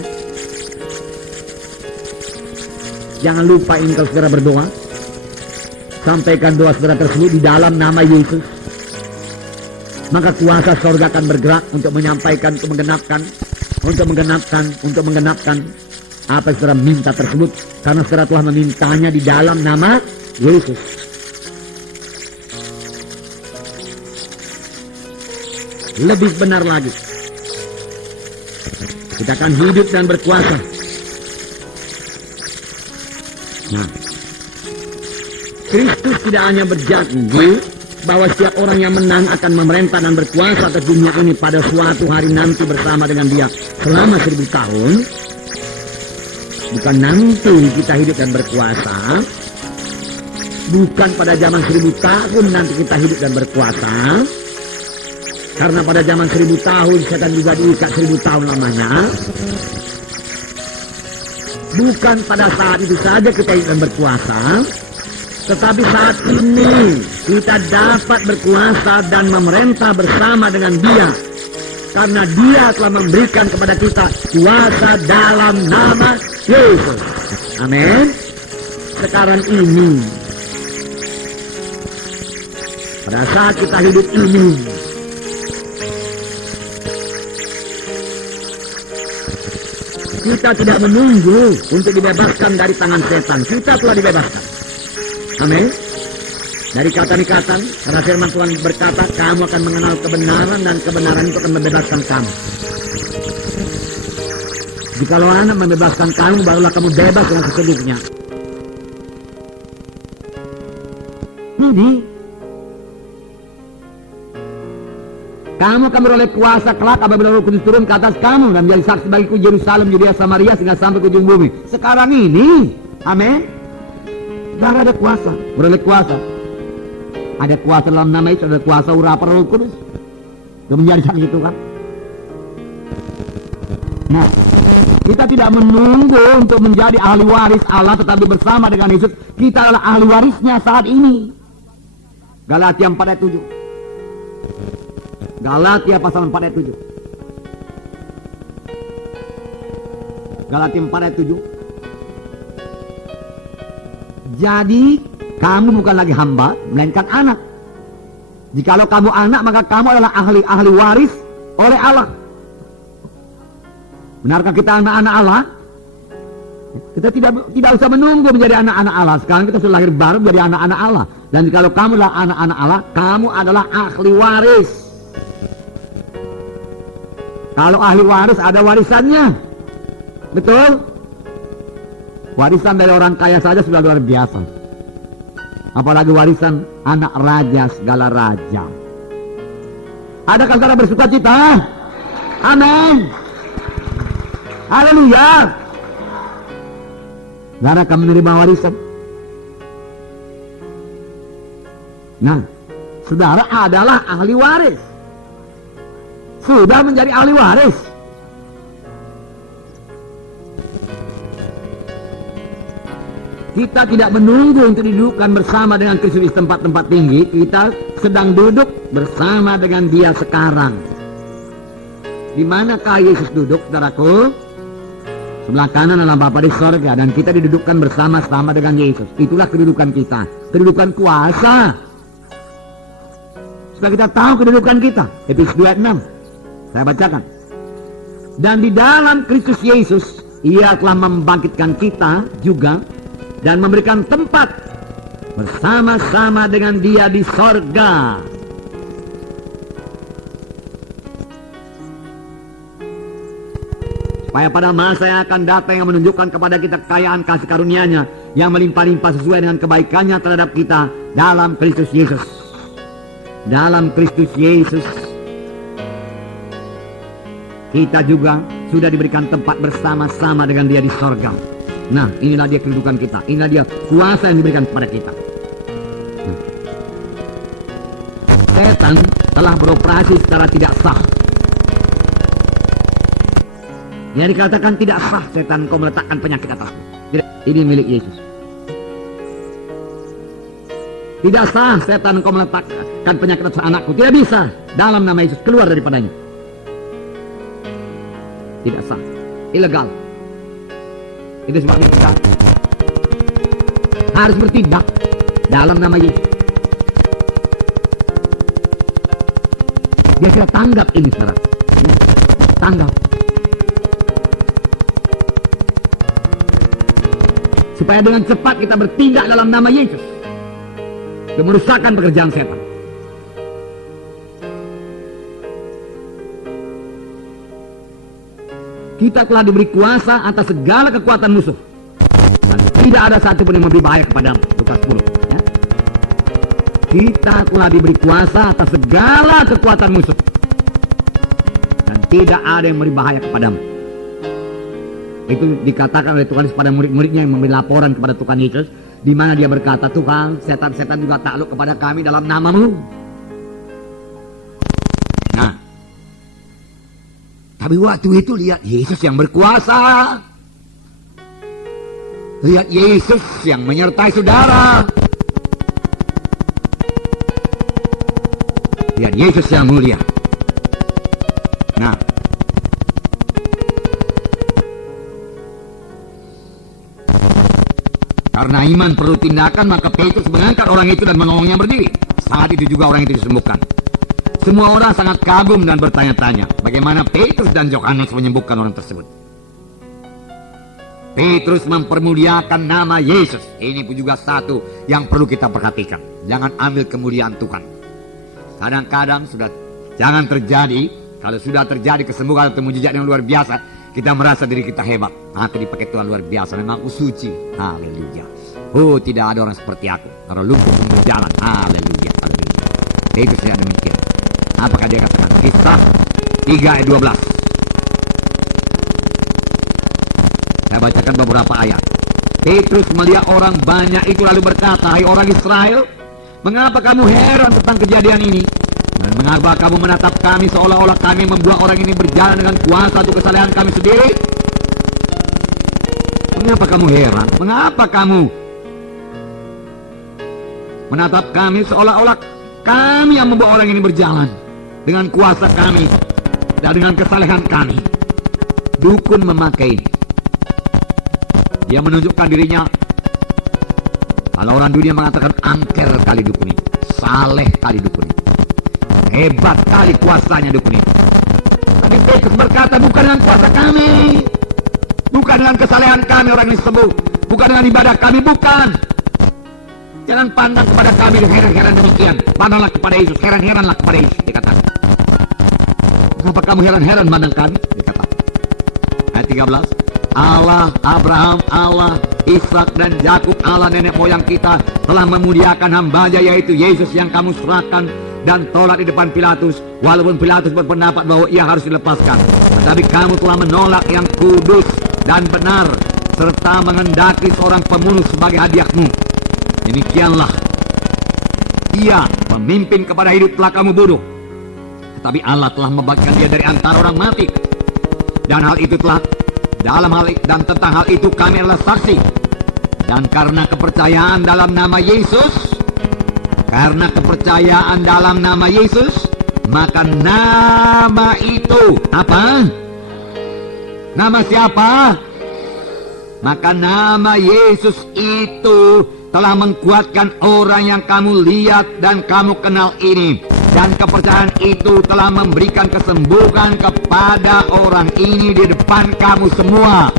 Jangan lupa ini kalau saudara berdoa. Sampaikan doa saudara tersebut di dalam nama Yesus. Maka kuasa surga akan bergerak untuk menyampaikan, untuk menggenapkan apa yang saudara minta tersebut, karena saudara telah memintanya di dalam nama Yesus. Lebih benar lagi, kita akan hidup dan berkuasa. Nah, Kristus tidak hanya berjanji bahwa setiap orang yang menang akan memerintah dan berkuasa atas dunia ini pada suatu hari nanti bersama dengan dia selama 1000 tahun. Bukan nanti kita hidup dan berkuasa, bukan pada zaman 1000 tahun nanti kita hidup dan berkuasa, karena pada zaman 1000 tahun setan juga diikat 1000 tahun lamanya. Bukan pada saat itu saja kita hidup dan berkuasa, tetapi saat ini kita dapat berkuasa dan memerintah bersama dengan dia, karena dia telah memberikan kepada kita kuasa dalam nama Yesus. Amin. Sekarang ini, pada saat kita hidup ini, kita tidak menunggu untuk dibebaskan dari tangan setan. Kita telah dibebaskan. Amin. Dari kata dikatakan, karena firman Tuhan berkata, kamu akan mengenal kebenaran dan kebenaran itu akan membebaskan kamu. Jikalau anak membebaskan kamu, barulah kamu bebas dengan sesungguhnya. Jadi, kamu akan beroleh kuasa kelak apabila Roh Kudus turun ke atas kamu dan menjadi saksi bagiku Yerusalem, Yudea, Samaria sehingga sampai ke ujung bumi. Sekarang ini, amin. Tidak ada kuasa, beroleh kuasa. Ada kuasa dalam nama Yesus, ada kuasa urapan Roh Kudus. Itu menjadi saksi itu kan. Nah, kita tidak menunggu untuk menjadi ahli waris Allah, tetapi bersama dengan Yesus kita adalah ahli warisnya saat ini. Galatia 4 ayat 7. Galatia pasal 4 ayat 7. Galatia 4 ayat 7. Jadi kamu bukan lagi hamba, melainkan anak. Jikalau kamu anak, maka kamu adalah ahli waris oleh Allah. Benarkah kita anak-anak Allah? Kita tidak usah menunggu menjadi anak-anak Allah. Sekarang kita sudah lahir baru menjadi anak-anak Allah. Dan kalau kamu adalah anak-anak Allah, kamu adalah ahli waris. Kalau ahli waris ada warisannya. Betul? Warisan dari orang kaya saja sudah luar biasa. Apalagi warisan anak raja segala raja. Adakah saudara bersuka cita? Amin. Haleluya. Saudara akan menerima warisan. Nah, saudara adalah ahli waris. Sudah menjadi ahli waris. Kita tidak menunggu untuk didudukkan bersama dengan Kristus di tempat-tempat tinggi. Kita sedang duduk bersama dengan Dia sekarang. Di manakah Yesus duduk, saudaraku? Sebelah kanan adalah Bapa di sorga, dan kita didudukkan bersama-sama dengan Yesus. Itulah kedudukan kita, kedudukan kuasa. Supaya kita tahu kedudukan kita. Efesus 2 ayat 6. Saya bacakan. Dan di dalam Kristus Yesus, Ia telah membangkitkan kita juga dan memberikan tempat bersama-sama dengan Dia di sorga. Supaya pada masa yang akan datang yang menunjukkan kepada kita kekayaan kasih karunia-Nya yang melimpah-limpah sesuai dengan kebaikan-Nya terhadap kita dalam Kristus Yesus. Dalam Kristus Yesus kita juga sudah diberikan tempat bersama-sama dengan Dia di sorga. Nah, inilah dia kedudukan kita. Inilah dia kuasa yang diberikan kepada kita. Setan telah beroperasi secara tidak sah. Yang dikatakan tidak sah, setan kau meletakkan penyakit atasku. Tidak, ini milik Yesus. Tidak sah, setan kau meletakkan penyakit atas anakku. Tidak bisa. Dalam nama Yesus, keluar daripadanya. Tidak sah. Ilegal. Itu sebabnya kita harus bertindak dalam nama Yesus. Dia sudah tanggap ini, saudara. Tanggap. Supaya dengan cepat kita bertindak dalam nama Yesus. Merusakan pekerjaan setan. Kita telah diberi kuasa atas segala kekuatan musuh. Dan tidak ada satupun yang memberi bahaya kepadamu. Lukas 10. Ya? Kita telah diberi kuasa atas segala kekuatan musuh. Dan tidak ada yang memberi bahaya kepadamu. Itu dikatakan oleh Tuhan kepada murid-muridnya yang memberi laporan kepada Tuhan Yesus. Di mana dia berkata, Tuhan, setan-setan juga takluk kepada kami dalam nama-Mu. Nah, tapi waktu itu lihat Yesus yang berkuasa. Lihat Yesus yang menyertai saudara. Lihat Yesus yang mulia. Nah, karena iman perlu tindakan, maka Petrus mengangkat orang itu dan menolongnya berdiri. Saat itu juga orang itu disembuhkan. Semua orang sangat kagum dan bertanya-tanya bagaimana Petrus dan Yohanes menyembuhkan orang tersebut. Petrus mempermuliakan nama Yesus. Ini pun juga satu yang perlu kita perhatikan. Jangan ambil kemuliaan Tuhan. Kadang-kadang sudah jangan terjadi. Kalau sudah terjadi kesembuhan atau mujizat yang luar biasa, kita merasa diri kita hebat. Aku dipakai Tuhan luar biasa. Memang aku suci. Haleluya. Oh, tidak ada orang seperti aku. Orang lumpuh pun berjalan. Haleluya. Haleluya. Itu saya demikian. Apakah dia katakan? Kisah 3 ayat 12. Saya bacakan beberapa ayat. Petrus melihat orang banyak itu lalu berkata, "Hai orang Israel, mengapa kamu heran tentang kejadian ini? Dan mengapa kamu menatap kami seolah-olah kami membuat orang ini berjalan dengan kuasa atau kesalahan kami sendiri? Mengapa kamu heran? Mengapa kamu menatap kami seolah-olah kami yang membuat orang ini berjalan dengan kuasa kami dan dengan kesalahan kami?" Dukun memakai ini. Dia menunjukkan dirinya. Kalau orang dunia mengatakan angker kali dukun itu, saleh kali dukun itu, hebat kali kuasanya dukun itu. Tapi Petrus berkata, bukan dengan kuasa kami, bukan dengan kesalehan kami orang ini sembuh, bukan dengan ibadah kami, bukan. Jangan pandang kepada kami heran-heran demikian. Pandanglah kepada Yesus, heran-heranlah kepada Yesus, dikatakan. Kenapa kamu heran-heran pandang kami? Dikatakan. Ayat 13. Allah Abraham, Allah Ishak dan Yakub, Allah nenek moyang kita telah memuliakan hamba-Nya yaitu Yesus yang kamu serahkan dan tolak di depan Pilatus, walaupun Pilatus berpendapat bahwa ia harus dilepaskan. Tetapi kamu telah menolak yang kudus dan benar serta mengendaki seorang pembunuh sebagai hadiahmu. Demikianlah ia pemimpin kepada hidup telah kamu bunuh, tetapi Allah telah membangkitkan dia dari antara orang mati. Dan hal itu telah tentang hal itu kami adalah saksi. Dan karena kepercayaan dalam nama Yesus, maka nama itu apa? Nama siapa? Maka nama Yesus itu telah menguatkan orang yang kamu lihat dan kamu kenal ini. Dan kepercayaan itu telah memberikan kesembuhan kepada orang ini di depan kamu semua.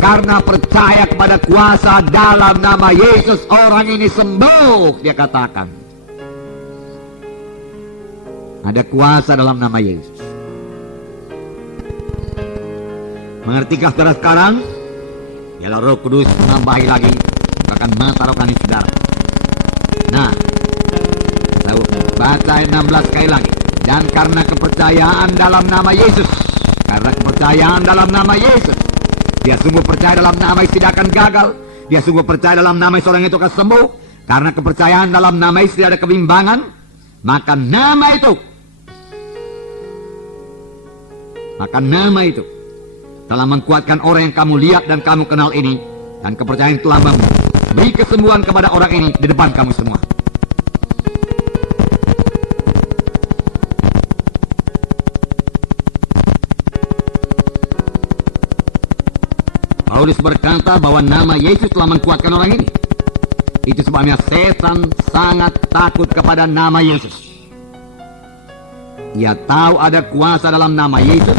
Karena percaya kepada kuasa dalam nama Yesus, orang ini sembuh, dia katakan. Ada kuasa dalam nama Yesus. Mengertikah saudara sekarang? Biarlah Roh Kudus menambahi lagi, bukakan mata rohani saudara. Nah, baca ayat 16 sekali lagi. Dan karena kepercayaan dalam nama Yesus, dia sungguh percaya dalam nama Yesus tidak akan gagal. Dia sungguh percaya dalam nama Yesus orang itu akan sembuh. Karena kepercayaan dalam nama Yesus tidak ada kebimbangan. Maka nama itu telah menguatkan orang yang kamu lihat dan kamu kenal ini. Dan kepercayaan telah memberi kesembuhan kepada orang ini di depan kamu semua. Paulus berkata bahwa nama Yesus telah menguatkan orang ini. Itu sebabnya setan sangat takut kepada nama Yesus. Ia tahu ada kuasa dalam nama Yesus,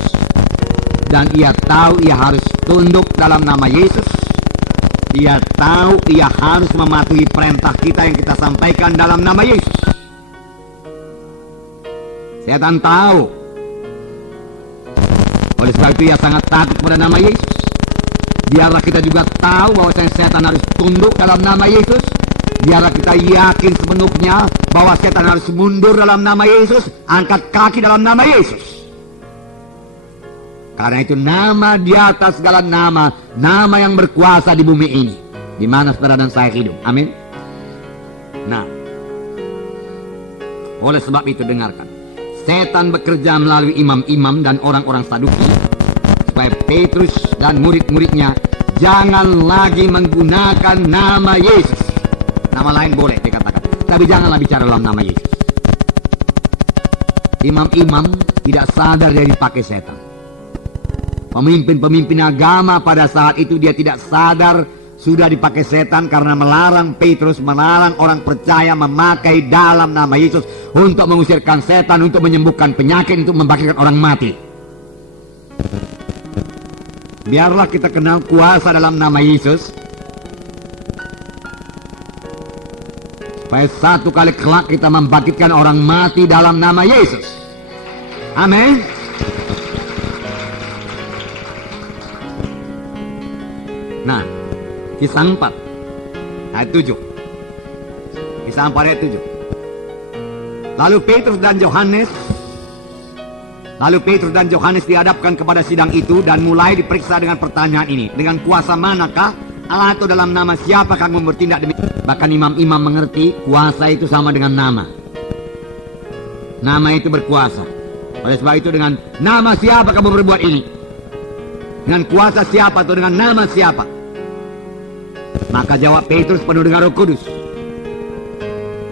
dan ia tahu ia harus tunduk dalam nama Yesus. Ia tahu ia harus mematuhi perintah kita yang kita sampaikan dalam nama Yesus. Setan tahu. Oleh sebab itu ia sangat takut kepada nama Yesus. Biarlah kita juga tahu bahwa setan harus tunduk dalam nama Yesus. Biarlah kita yakin sepenuhnya bahwa setan harus mundur dalam nama Yesus, angkat kaki dalam nama Yesus. Karena itu nama di atas segala nama, nama yang berkuasa di bumi ini, di mana saudara dan saya hidup. Amin. Nah, oleh sebab itu dengarkan. Setan bekerja melalui imam-imam dan orang-orang Saduki supaya Petrus dan murid-muridnya jangan lagi menggunakan nama Yesus. Nama lain boleh dikatakan, tapi janganlah bicara dalam nama Yesus. Imam-imam tidak sadar dia dipakai setan. Pemimpin-pemimpin agama pada saat itu dia tidak sadar sudah dipakai setan karena melarang Petrus, melarang orang percaya memakai dalam nama Yesus untuk mengusirkan setan, untuk menyembuhkan penyakit, untuk membangkitkan orang mati. biarlah kita kenal kuasa dalam nama Yesus, supaya satu kali kelak kita membangkitkan orang mati dalam nama Yesus. Amin. Nah, Kisah 4 ayat 7. Kisah 4 ayat 7. Lalu Petrus dan Yohanes dihadapkan kepada sidang itu dan mulai diperiksa dengan pertanyaan ini. Dengan kuasa manakah Allah, atau dalam nama siapa kamu bertindak demikian? Bahkan imam-imam mengerti kuasa itu sama dengan nama. Nama itu berkuasa. Oleh sebab itu, dengan nama siapa kamu berbuat ini? Dengan kuasa siapa atau dengan nama siapa? Maka jawab Petrus penuh dengan Roh Kudus.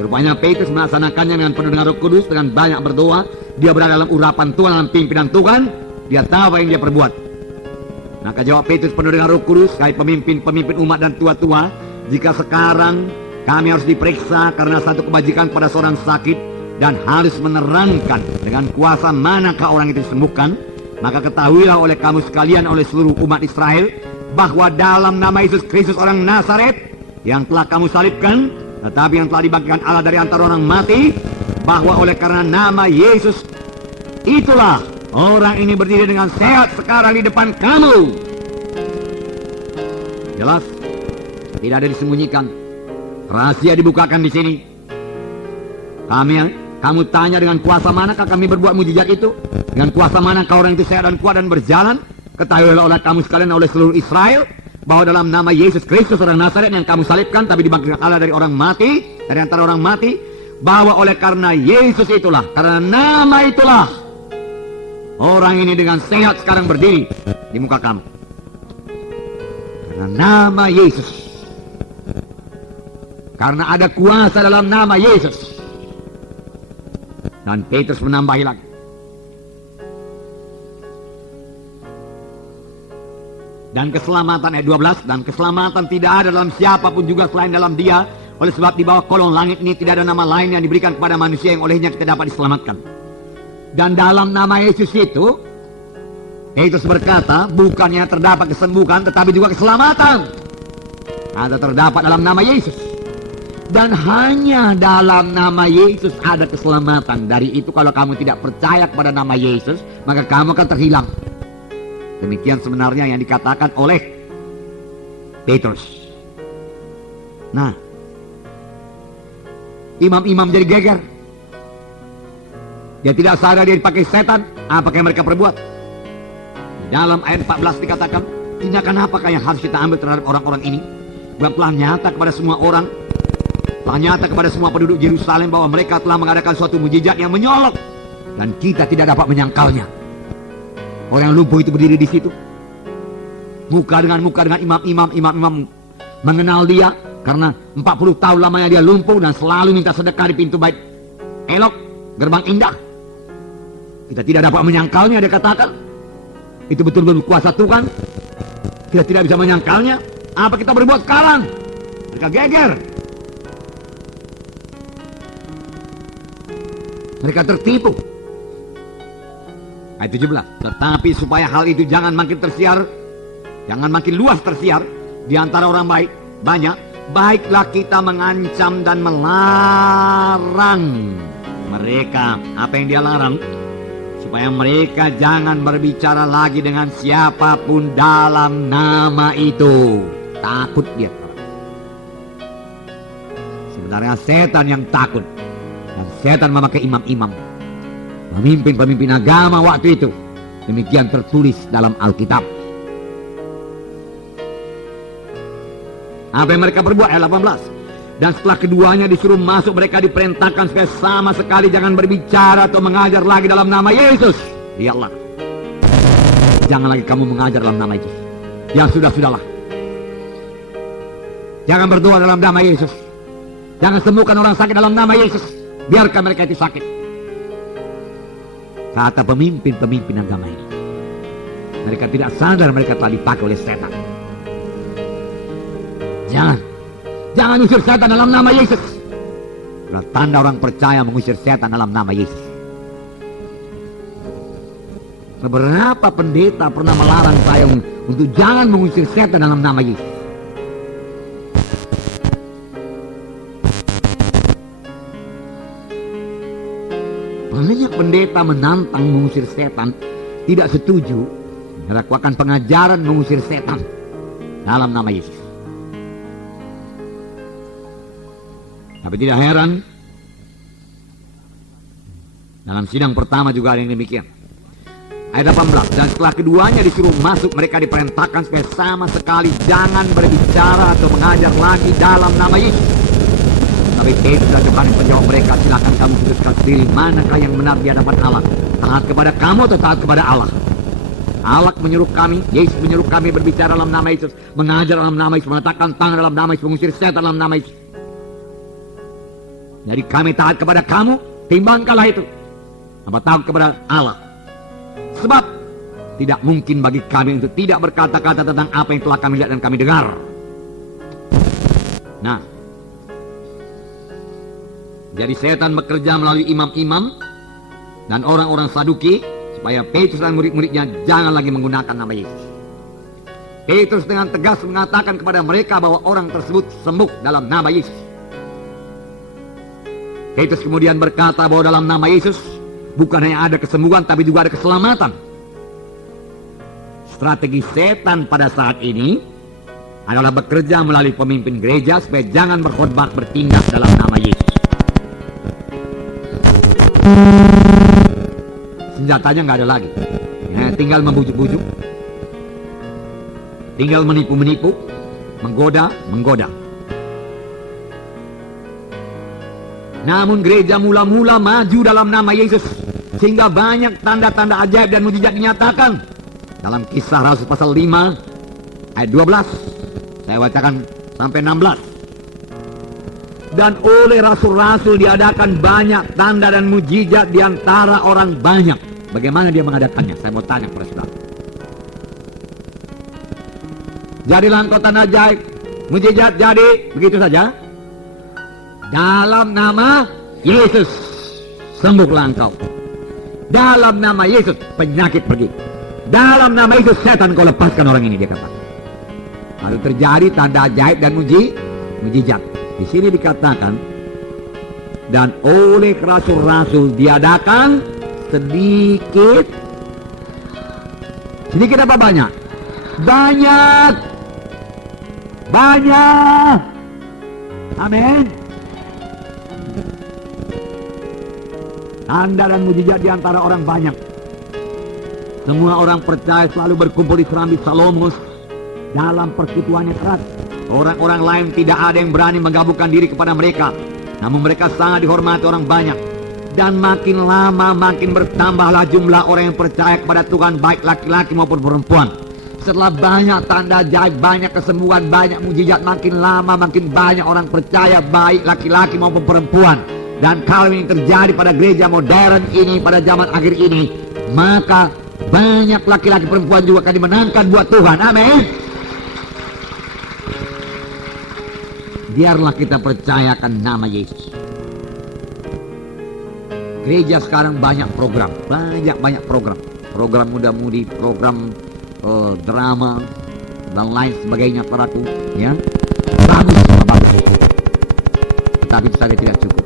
Rupanya Petrus melaksanakannya dengan penuh dengan Roh Kudus, dengan banyak berdoa. Dia berada dalam urapan Tuhan, dalam pimpinan Tuhan. Dia tahu apa yang dia perbuat. Maka jawab Petrus penuh dengan Roh Kudus, hai pemimpin umat dan tua-tua, jika sekarang kami harus diperiksa karena satu kebajikan pada seorang sakit dan harus menerangkan dengan kuasa manakah orang itu disembuhkan, maka ketahuilah oleh kamu sekalian, oleh seluruh umat Israel, bahwa dalam nama Yesus Kristus orang Nazaret yang telah kamu salibkan, tetapi yang telah dibangkitkan Allah dari antara orang mati, bahwa oleh karena nama Yesus itulah orang ini berdiri dengan sehat sekarang di depan kamu. Jelas, tidak ada disembunyikan, rahasia dibukakan di sini. Kamu tanya dengan kuasa manakah kami berbuat mujizat itu? Dengan kuasa manakah orang itu sehat dan kuat dan berjalan? Ketahuilah oleh kamu sekalian, oleh seluruh Israel, bahwa dalam nama Yesus Kristus orang Nazaret yang kamu salibkan tapi dibangkitkan Allah dari orang mati, dari antara orang mati, bahwa oleh karena Yesus itulah, karena nama itulah, orang ini dengan sehat sekarang berdiri di muka kamu. Karena nama Yesus. Karena ada kuasa dalam nama Yesus. Dan Petrus menambahi lagi. Dan keselamatan ayat 12, dan keselamatan tidak ada dalam siapapun juga selain dalam Dia, oleh sebab di bawah kolong langit ini tidak ada nama lain yang diberikan kepada manusia yang olehnya kita dapat diselamatkan. Dan dalam nama Yesus itu, Petrus berkata, bukannya terdapat kesembuhan tetapi juga keselamatan. Ada terdapat dalam nama Yesus. Dan hanya dalam nama Yesus ada keselamatan. Dari itu kalau kamu tidak percaya kepada nama Yesus, maka kamu akan terhilang. Demikian sebenarnya yang dikatakan oleh Petrus. Nah, imam-imam jadi geger. Dia tidak sadar dia dipakai setan. Apa yang mereka perbuat? Di dalam ayat 14 dikatakan, tindakan apakah yang harus kita ambil terhadap orang-orang ini? Sebab telah nyata kepada semua orang, telah nyata kepada semua penduduk Yerusalem bahwa mereka telah mengadakan suatu mujizat yang menyolok, dan kita tidak dapat menyangkalnya. Orang yang lumpuh itu berdiri di situ, muka dengan imam-imam mengenal dia karena 40 tahun lamanya dia lumpuh dan selalu minta sedekah di pintu bait elok, gerbang indah. Kita tidak dapat menyangkalnya, dia katakan. Itu betul-betul kuasa Tuhan. Kita tidak bisa menyangkalnya. Apa kita berbuat sekarang? Mereka geger. Mereka tertipu. Ayat 17. Tetapi supaya hal itu jangan makin tersiar, jangan makin luas tersiar di antara orang banyak, baiklah kita mengancam dan melarang mereka. Apa yang dia larang? Supaya mereka jangan berbicara lagi dengan siapapun dalam nama itu. Takut dia. Sebenarnya setan yang takut. Dan setan memakai imam-imam, pemimpin-pemimpin agama waktu itu. Demikian tertulis dalam Alkitab. Apa yang mereka berbuat? Ayat 18. Dan setelah keduanya disuruh masuk, mereka diperintahkan supaya sama sekali jangan berbicara atau mengajar lagi dalam nama Yesus. Ya Allah, jangan lagi kamu mengajar dalam nama Yesus. Yang sudah-sudahlah. Jangan berdoa dalam nama Yesus. Jangan sembuhkan orang sakit dalam nama Yesus. Biarkan mereka itu sakit. Kata pemimpin-pemimpin agama ini. Mereka tidak sadar mereka telah dipakai oleh setan. Jangan usir setan dalam nama Yesus. Karena tanda orang percaya mengusir setan dalam nama Yesus. Beberapa pendeta pernah melarang saya untuk jangan mengusir setan dalam nama Yesus. Banyak pendeta menantang mengusir setan, tidak setuju melakukan pengajaran mengusir setan dalam nama Yesus. Tapi tidak heran, dalam sidang pertama juga ada yang demikian. Ayat 18, dan setelah keduanya disuruh masuk, mereka diperintahkan supaya sama sekali jangan berbicara atau mengajar lagi dalam nama Yesus. Tapi Petrus dan Yohanes menjawab mereka, silakan kamu putuskan sendiri manakah yang benar di hadapan Allah, taat kepada kamu atau taat kepada Allah. Allah menyuruh kami, Yesus menyuruh kami berbicara dalam nama Yesus, mengajar dalam nama Yesus, meletakkan tangan dalam nama Yesus, mengusir setan dalam nama Yesus. Jadi kami taat kepada kamu, timbangkanlah itu. Apa taat kepada Allah. Sebab tidak mungkin bagi kami untuk tidak berkata-kata tentang apa yang telah kami lihat dan kami dengar. Nah, jadi setan bekerja melalui imam-imam dan orang-orang Saduki supaya Petrus dan murid-muridnya jangan lagi menggunakan nama Yesus. Petrus dengan tegas mengatakan kepada mereka bahwa orang tersebut sembuh dalam nama Yesus. Petrus kemudian berkata bahwa dalam nama Yesus bukan hanya ada kesembuhan tapi juga ada keselamatan. Strategi setan pada saat ini adalah bekerja melalui pemimpin gereja supaya jangan berkhotbah bertindak dalam nama Yesus. Senjatanya nggak ada lagi, tinggal membujuk-bujuk, tinggal menipu-menipu, menggoda. Namun gereja mula-mula maju dalam nama Yesus, sehingga banyak tanda-tanda ajaib dan mujizat dinyatakan. Dalam Kisah Rasul pasal 5 ayat 12, saya bacakan sampai 16. Dan oleh rasul-rasul diadakan banyak tanda dan mujizat di antara orang banyak. Bagaimana dia mengadakannya? Saya mau tanya kepada saudara. Jadilah engkau tanda ajaib, mujizat jadi, begitu saja. Dalam nama Yesus, sembuhlah engkau. Dalam nama Yesus, penyakit pergi. Dalam nama Yesus, setan kau lepaskan orang ini, dia katakan. Lalu terjadi tanda ajaib dan mujizat. Di sini dikatakan, dan oleh rasul-rasul diadakan sedikit apa banyak? Banyak. Amin. Tanda dan mujizat di antara orang banyak. Semua orang percaya selalu berkumpul di Serambi Salomus dalam persekutuannya keras. Orang-orang lain tidak ada yang berani menggabungkan diri kepada mereka. Namun mereka sangat dihormati orang banyak. Dan makin lama makin bertambahlah jumlah orang yang percaya kepada Tuhan, baik laki-laki maupun perempuan. Setelah banyak tanda ajaib, banyak kesembuhan, banyak mujizat, makin lama makin banyak orang percaya, baik laki-laki maupun perempuan. Dan kalau ini terjadi pada gereja modern ini, pada zaman akhir ini, maka banyak laki-laki perempuan juga akan dimenangkan buat Tuhan. Amin. Biarlah kita percayakan nama Yesus. Gereja sekarang banyak program, banyak program. Program muda-mudi, program drama dan lain sebagainya, paraku, ya. Bagus. Tetapi itu saja tidak cukup.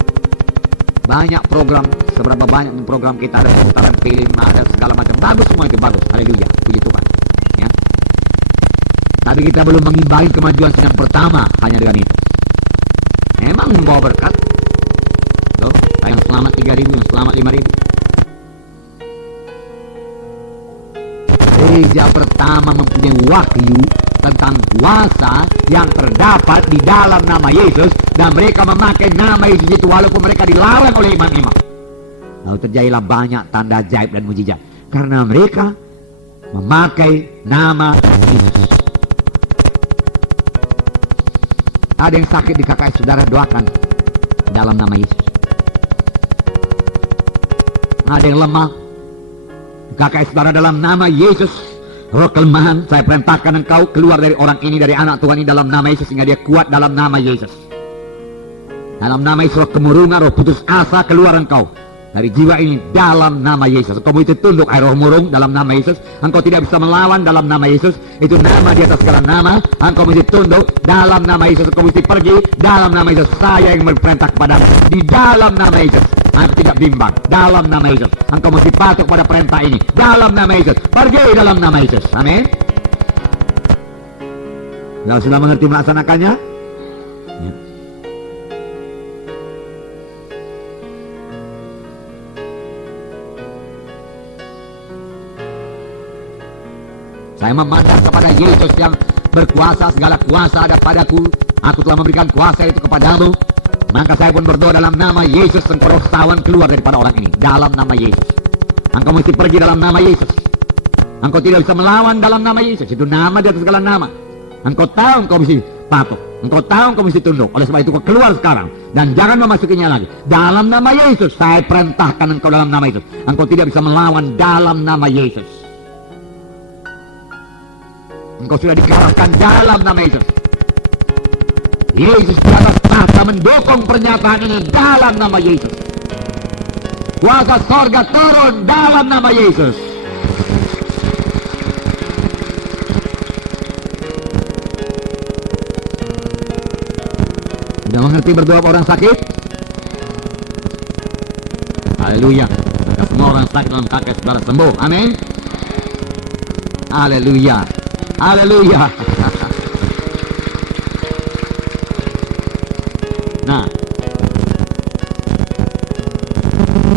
Banyak program, seberapa banyak program kita, ada pemutaran film, ada segala macam, bagus semua itu, bagus. Haleluya, puji Tuhan, ya. Tapi kita belum mengimbangi kemajuan sidang pertama hanya dengan itu. Memang membawa berkat. Loh, yang selamat 3.000, yang selamat 5.000. Gereja pertama mempunyai wahyu tentang kuasa yang terdapat di dalam nama Yesus, dan mereka memakai nama Yesus itu walaupun mereka dilarang oleh imam-imam. Lalu terjadilah banyak tanda ajaib dan mujizat karena mereka memakai nama Yesus. Ada yang sakit di KKS, saudara doakan dalam nama Yesus. Ada yang lemah di KKS, saudara dalam nama Yesus. Roh kelemahan, saya perintahkan engkau keluar dari orang ini, dari anak Tuhan ini dalam nama Yesus, sehingga dia kuat dalam nama Yesus. Dalam nama Yesus, roh kemurungan, roh putus asa, keluar engkau. dari jiwa ini dalam nama Yesus. Engkau mesti tunduk, hai roh murung, dalam nama Yesus. Engkau tidak bisa melawan dalam nama Yesus. Itu nama di atas segala nama. Engkau mesti tunduk dalam nama Yesus. Engkau mesti pergi dalam nama Yesus. Saya yang berperintah kepada di dalam nama Yesus. Aku tidak bimbang dalam nama Yesus. Engkau mesti patuh pada perintah ini dalam nama Yesus. Pergi dalam nama Yesus. Amin. Yang sudah mengerti melaksanakannya? Ya. Saya memandang kepada Yesus yang berkuasa, segala kuasa ada padaku. Aku telah memberikan kuasa itu kepadamu. Maka saya pun berdoa dalam nama Yesus, engkau roh tawan keluar daripada orang ini. Dalam nama Yesus. Engkau mesti pergi dalam nama Yesus. Engkau tidak bisa melawan dalam nama Yesus. Itu nama di atas segala nama. Engkau tahu engkau mesti patuh. Engkau tahu engkau mesti tunduk. Oleh sebab itu kau keluar sekarang. Dan jangan memasukinya lagi. Dalam nama Yesus. Saya perintahkan engkau dalam nama Yesus. Engkau tidak bisa melawan dalam nama Yesus. Engkau sudah dikalahkan dalam nama Yesus. Yesus di atas tahta mendukung pernyataan ini dalam nama Yesus. Kuasa sorga turun dalam nama Yesus. Sudah mengerti berdoa orang sakit? Haleluya. Maka semua orang sakit dalam kaki saudara sembuh. Amin. Haleluya. Haleluya. Nah,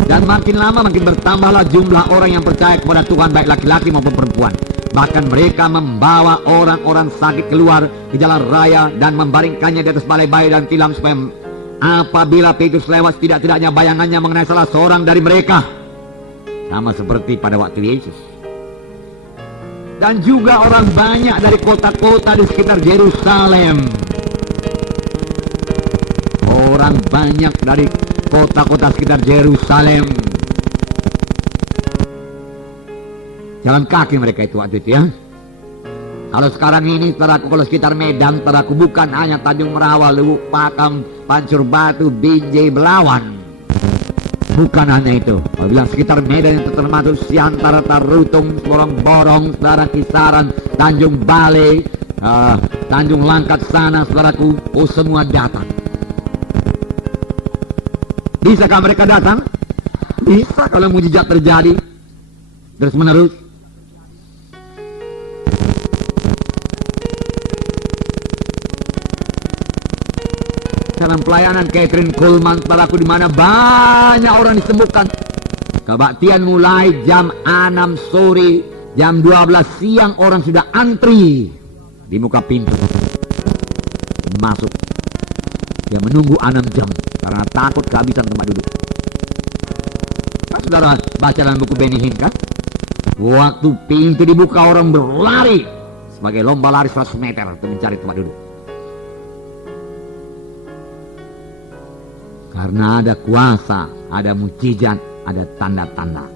dan makin lama makin bertambahlah jumlah orang yang percaya kepada Tuhan, baik laki-laki maupun perempuan. Bahkan mereka membawa orang-orang sakit keluar di jalan raya dan membaringkannya di atas balai-balai dan tilam, supaya apabila Petrus lewat, tidak-tidaknya bayangannya mengenai salah seorang dari mereka. Sama seperti pada waktu Yesus. Dan juga orang banyak dari kota-kota di sekitar Yerusalem. Orang banyak dari kota-kota sekitar Yerusalem. Jalan kaki mereka itu waktu itu ya. Kalau sekarang ini saudaraku, kalau sekitar Medan saudaraku, bukan hanya Tanjung Merawa, Lubuk Pakam, Pancur Batu, Binjai, Belawan. Bukan hanya itu. Kalau bilang sekitar Medan itu termasuk Siantara, Tarutung, Borong-Borong, saudara, Kisaran, Tanjung Balai, Tanjung Langkat sana saudaraku, oh semua datang. Bisakah mereka datang? Bisa kalau mujizat terjadi terus menerus. Dalam pelayanan Catherine Coleman saudaraku, di mana banyak orang disembuhkan. Kebaktian mulai jam 6 sore, jam 12 siang orang sudah antri di muka pintu masuk. Dia menunggu 6 jam karena takut kehabisan tempat duduk. Kan saudara baca dalam buku Benny Hinn kan? Waktu pintu dibuka orang berlari sebagai lomba lari 100 meter untuk mencari tempat duduk. Karena ada kuasa, ada mujizat, ada tanda-tanda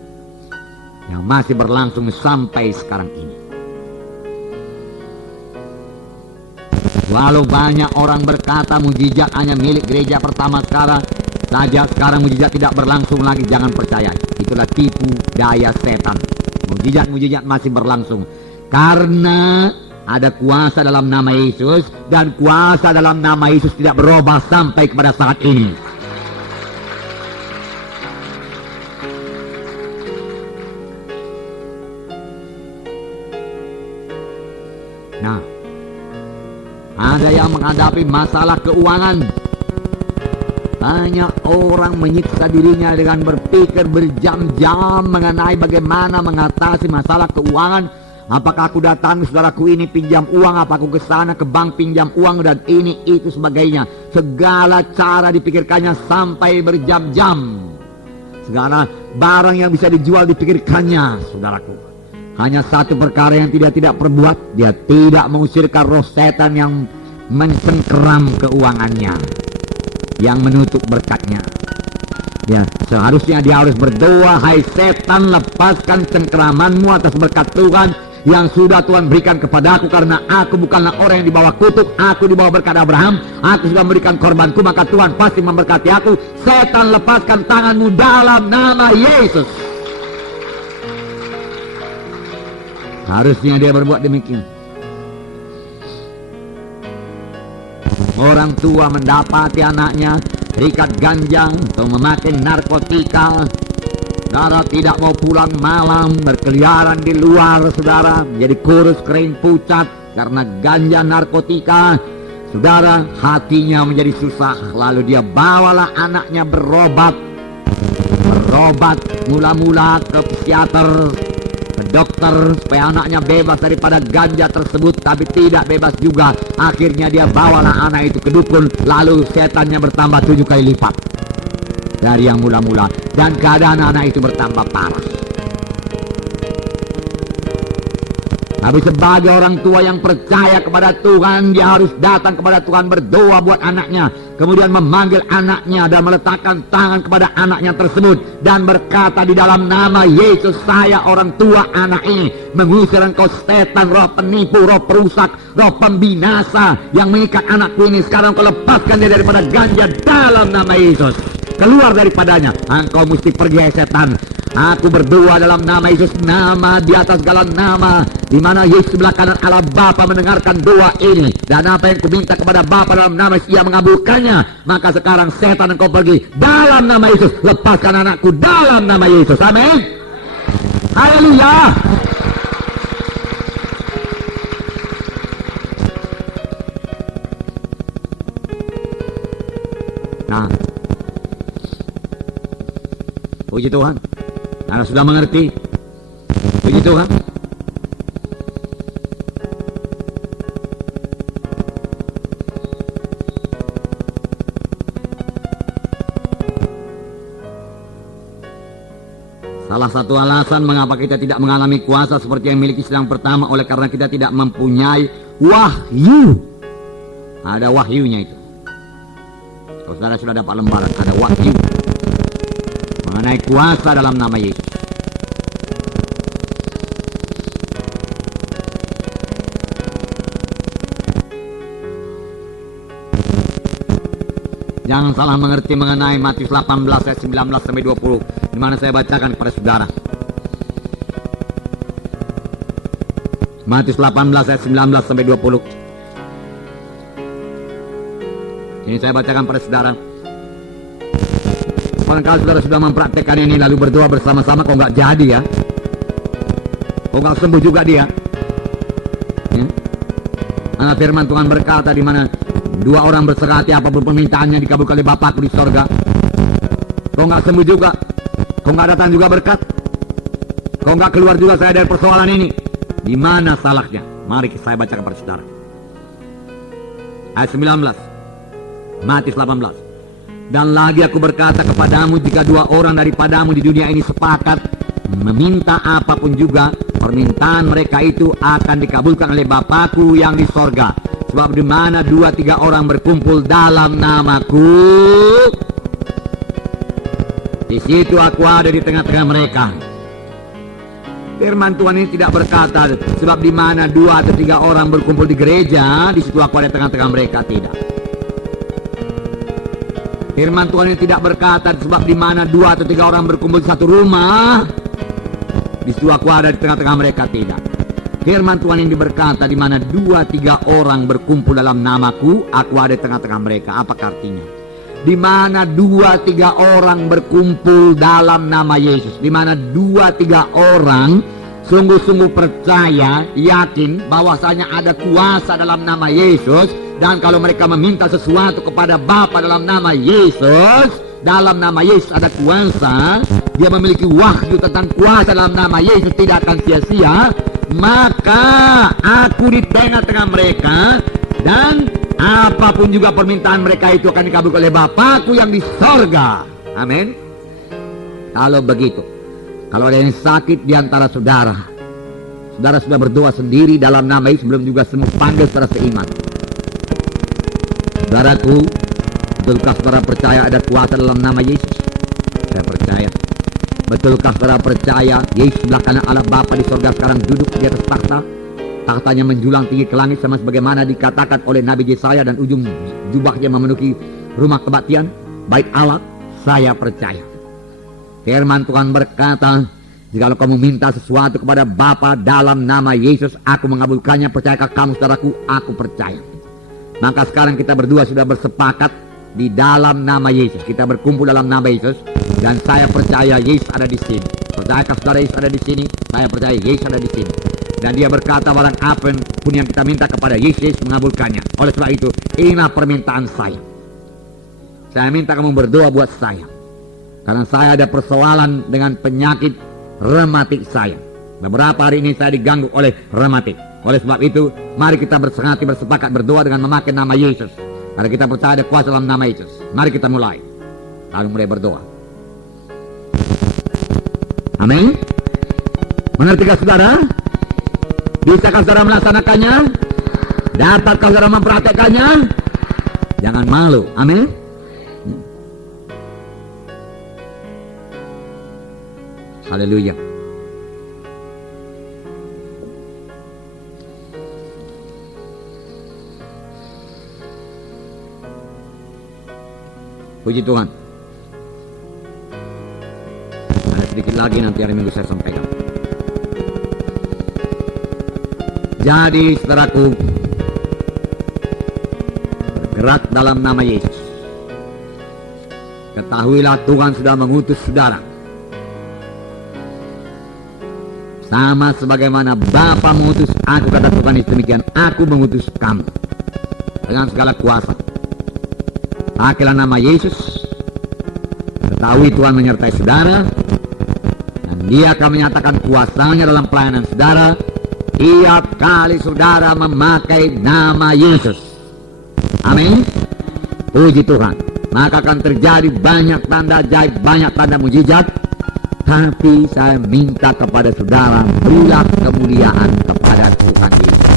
yang masih berlangsung sampai sekarang ini. Walau banyak orang berkata mujizat hanya milik gereja pertama sekarang saja, sekarang mujizat tidak berlangsung lagi, jangan percaya. Itulah tipu daya setan. Mujizat-mujizat masih berlangsung karena ada kuasa dalam nama Yesus, dan kuasa dalam nama Yesus tidak berubah sampai kepada saat ini. Nah, ada yang menghadapi masalah keuangan. Banyak orang menyiksa dirinya dengan berpikir berjam-jam mengenai bagaimana mengatasi masalah keuangan. Apakah aku datang saudaraku ini pinjam uang, apakah aku ke sana ke bank pinjam uang, dan ini itu sebagainya. Segala cara dipikirkannya sampai berjam-jam. Segala barang yang bisa dijual dipikirkannya saudaraku. Hanya satu perkara yang tidak perbuat, dia tidak mengusirkan roh setan yang mencengkeram keuangannya, yang menutup berkatnya. Ya, seharusnya dia harus berdoa, hai setan, lepaskan cengkeramanmu atas berkat Tuhan, yang sudah Tuhan berikan kepadaku, karena aku bukanlah orang yang dibawa kutuk, aku dibawa berkat Abraham. Aku sudah memberikan korbanku, maka Tuhan pasti memberkati aku. Setan, lepaskan tanganmu dalam nama Yesus. Harusnya dia berbuat demikian. Orang tua mendapati anaknya terikat ganjang atau memakai narkotika, saudara tidak mau pulang malam, berkeliaran di luar, saudara menjadi kurus kering pucat karena ganja narkotika. Saudara, hatinya menjadi susah, lalu dia bawalah anaknya berobat mula-mula ke psikiater, ke dokter, supaya anaknya bebas daripada ganja tersebut, tapi tidak bebas juga. Akhirnya dia bawalah anak itu ke dukun, lalu setannya bertambah 7 kali lipat dari yang mula-mula, dan keadaan anak itu bertambah parah. Tapi sebagai orang tua yang percaya kepada Tuhan, dia harus datang kepada Tuhan, berdoa buat anaknya, kemudian memanggil anaknya dan meletakkan tangan kepada anaknya tersebut dan berkata, di dalam nama Yesus, saya orang tua anak ini mengusir engkau setan, roh penipu, roh perusak, roh pembinasa yang mengikat anakku ini. Sekarang kau lepaskan dia daripada ganja dalam nama Yesus. Keluar daripadanya, engkau mesti pergi, hai setan. Aku berdoa dalam nama Yesus, nama di atas segala nama, di mana Yesus sebelah kanan Allah Bapa mendengarkan doa ini, dan apa yang kuminta kepada Bapa dalam nama Yesus, Ia mengabulkannya. Maka sekarang setan, engkau pergi dalam nama Yesus. Lepaskan anakku dalam nama Yesus. Amin. Haleluya. Nah, puji Tuhan, Anda sudah mengerti. Puji Tuhan. Salah satu alasan mengapa kita tidak mengalami kuasa seperti yang miliki sedang pertama, oleh karena kita tidak mempunyai wahyu. Ada wahyunya itu. Kalau saudara sudah dapat lembaran, ada wahyu mengenai kuasa dalam nama Yesus. Jangan salah mengerti mengenai Matius 18 ayat 19 sampai 20, di mana saya bacakan kepada saudara. Matius 18 ayat 19 sampai 20. Ini saya bacakan pada saudara. Barangkali saudara sudah mempraktekkan ini lalu berdoa bersama-sama, kok nggak jadi ya, kok nggak sembuh juga dia ya? Karena firman Tuhan berkata, di mana 2 orang berserah hati, apapun permintaannya dikabulkan oleh Bapakku di sorga. Kok nggak sembuh juga, kok nggak datang juga berkat, kok nggak keluar juga saya dari persoalan ini. Di mana salahnya? Mari saya bacakan kepada saudara ayat 19 Matius 18. Dan lagi aku berkata kepadamu, jika 2 orang daripadamu di dunia ini sepakat meminta apapun juga, permintaan mereka itu akan dikabulkan oleh Bapakku yang di sorga. Sebab di mana 2-3 orang berkumpul dalam namaku, di situ aku ada di tengah-tengah mereka. Firman Tuhan ini tidak berkata, sebab di mana 2 atau 3 orang berkumpul di gereja, di situ aku ada di tengah-tengah mereka. Tidak. Firman Tuhan ini tidak berkata, sebab di mana 2 atau 3 orang berkumpul di satu rumah, di situ aku ada di tengah-tengah mereka. Tidak. Firman Tuhan ini berkata, di mana 2-3 orang berkumpul dalam namaku, aku ada di tengah-tengah mereka. Apa artinya? Di mana 2-3 orang berkumpul dalam nama Yesus, di mana 2-3 orang sungguh-sungguh percaya, yakin bahwasanya ada kuasa dalam nama Yesus. Dan kalau mereka meminta sesuatu kepada Bapa dalam nama Yesus, dalam nama Yesus ada kuasa, dia memiliki wahyu tentang kuasa dalam nama Yesus, tidak akan sia-sia. Maka aku di tengah-tengah mereka, dan apapun juga permintaan mereka itu akan dikabulkan oleh Bapakku yang di sorga. Amin. Kalau begitu, kalau ada yang sakit di antara saudara, saudara sudah berdoa sendiri dalam nama Yesus, belum juga semua, panggil saudara seiman. Saudaraku, betulkah saudara percaya ada kuasa dalam nama Yesus? Saya percaya. Betulkah saudara percaya Yesus sebelah kanan Allah Bapa di sorga sekarang duduk di atas takhta? Tahtanya menjulang tinggi ke langit sama sebagaimana dikatakan oleh Nabi Yesaya, dan ujung jubahnya memenuhi rumah kebaktian. Baik Allah, saya percaya. Firman Tuhan berkata, jikalau kamu minta sesuatu kepada Bapa dalam nama Yesus, aku mengabulkannya. Percayakah kamu saudaraku? Aku percaya. Maka sekarang kita berdua sudah bersepakat di dalam nama Yesus. Kita berkumpul dalam nama Yesus, dan saya percaya Yesus ada di sini. Percayakah saudara Yesus ada di sini? Saya percaya Yesus ada di sini. Dan dia berkata, barang apa pun yang kita minta kepada Yesus mengabulkannya. Oleh sebab itu, inilah permintaan saya. Saya minta kamu berdoa buat saya. Karena saya ada persoalan dengan penyakit rematik saya. Beberapa hari ini saya diganggu oleh rematik. Oleh sebab itu, mari kita bersepakat berdoa dengan memakai nama Yesus. Karena kita percaya ada kuasa dalam nama Yesus. Mari kita mulai. Lalu mulai berdoa. Amin. Mengertikah saudara? Bisakah saudara melaksanakannya? Dapatkah saudara mempraktekannya? Jangan malu. Amin. Haleluya. Puji Tuhan. Ada sedikit lagi nanti hari Minggu saya sampaikan. Jadi saudaraku, bergerak dalam nama Yesus. Ketahuilah Tuhan sudah mengutus saudara. Sama sebagaimana Bapa mengutus aku, kata Tuhan Yesus demikian, aku mengutus kamu dengan segala kuasa. Pakailah nama Yesus. Ketahui Tuhan menyertai saudara, dan Dia akan menyatakan kuasanya dalam pelayanan saudara tiap kali saudara memakai nama Yesus. Amin. Puji Tuhan. Maka akan terjadi banyak tanda ajaib, banyak tanda mujizat. Tapi saya minta kepada saudara, berilah kemuliaan kepada Tuhan Yesus.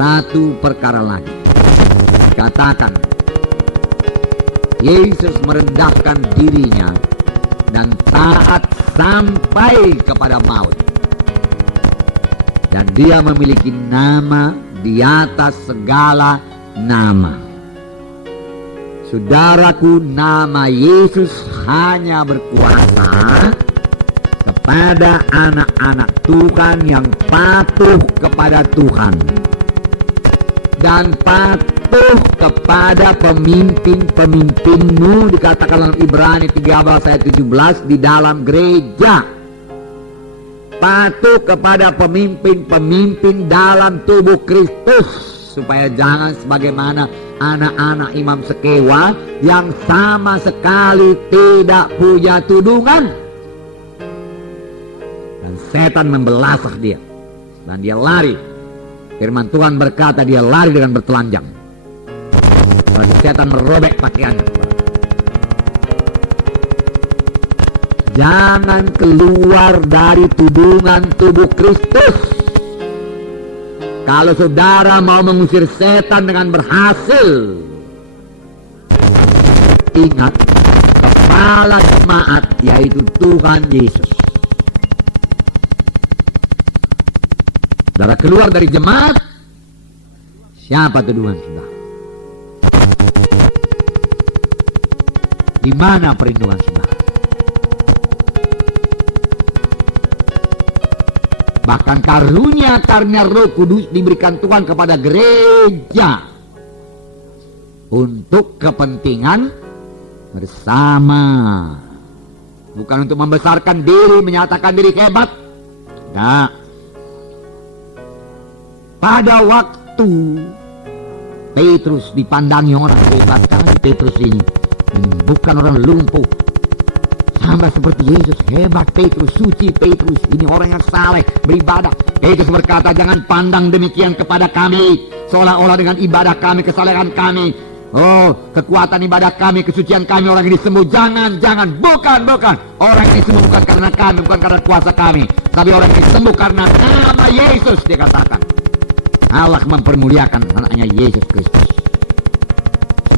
Satu perkara lagi. Katakan, Yesus merendahkan dirinya dan taat sampai kepada maut. Dan dia memiliki nama di atas segala nama. Saudaraku, nama Yesus hanya berkuasa kepada anak-anak Tuhan yang patuh kepada Tuhan dan patuh kepada pemimpin-pemimpinmu, dikatakan dalam Ibrani 13 ayat 17 di dalam gereja. Patuh kepada pemimpin-pemimpin dalam tubuh Kristus, supaya jangan sebagaimana anak-anak imam sekewa yang sama sekali tidak punya tudungan. Dan setan membelasah dia, dan dia lari. Firman Tuhan berkata dia lari dengan bertelanjang. Lalu setan merobek pakaiannya. Jangan keluar dari tudungan tubuh Kristus. Kalau saudara mau mengusir setan dengan berhasil, ingat, kepala jemaat yaitu Tuhan Yesus. Saudara keluar dari jemaat, siapa tuduhan saudara? Di mana perlindungan saudara? Bahkan karunia Roh Kudus diberikan Tuhan kepada gereja untuk kepentingan bersama, bukan untuk membesarkan diri, menyatakan diri hebat. Tidak. Pada waktu Petrus dipandangi orang hebat, karena Petrus ini bukan orang lumpuh, sama seperti Yesus. Hebat Petrus, suci Petrus, ini orang yang saleh, beribadah. Petrus berkata, jangan pandang demikian kepada kami, seolah-olah dengan ibadah kami, kesalehan kami, kekuatan ibadah kami, kesucian kami orang ini sembuh. Jangan, bukan. Orang ini sembuh bukan karena kami, bukan karena kuasa kami, tapi orang ini sembuh karena nama Yesus. Dia katakan Allah mempermuliakan anaknya Yesus Kristus.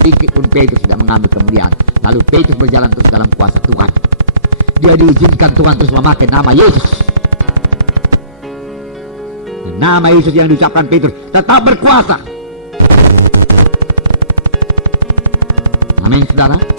sedikit pun Petrus tidak mengambil kemuliaan. Lalu Petrus berjalan terus dalam kuasa Tuhan. Dia diizinkan Tuhan terus memakai nama Yesus. Dan nama Yesus yang diucapkan Petrus tetap berkuasa. Amin, saudara.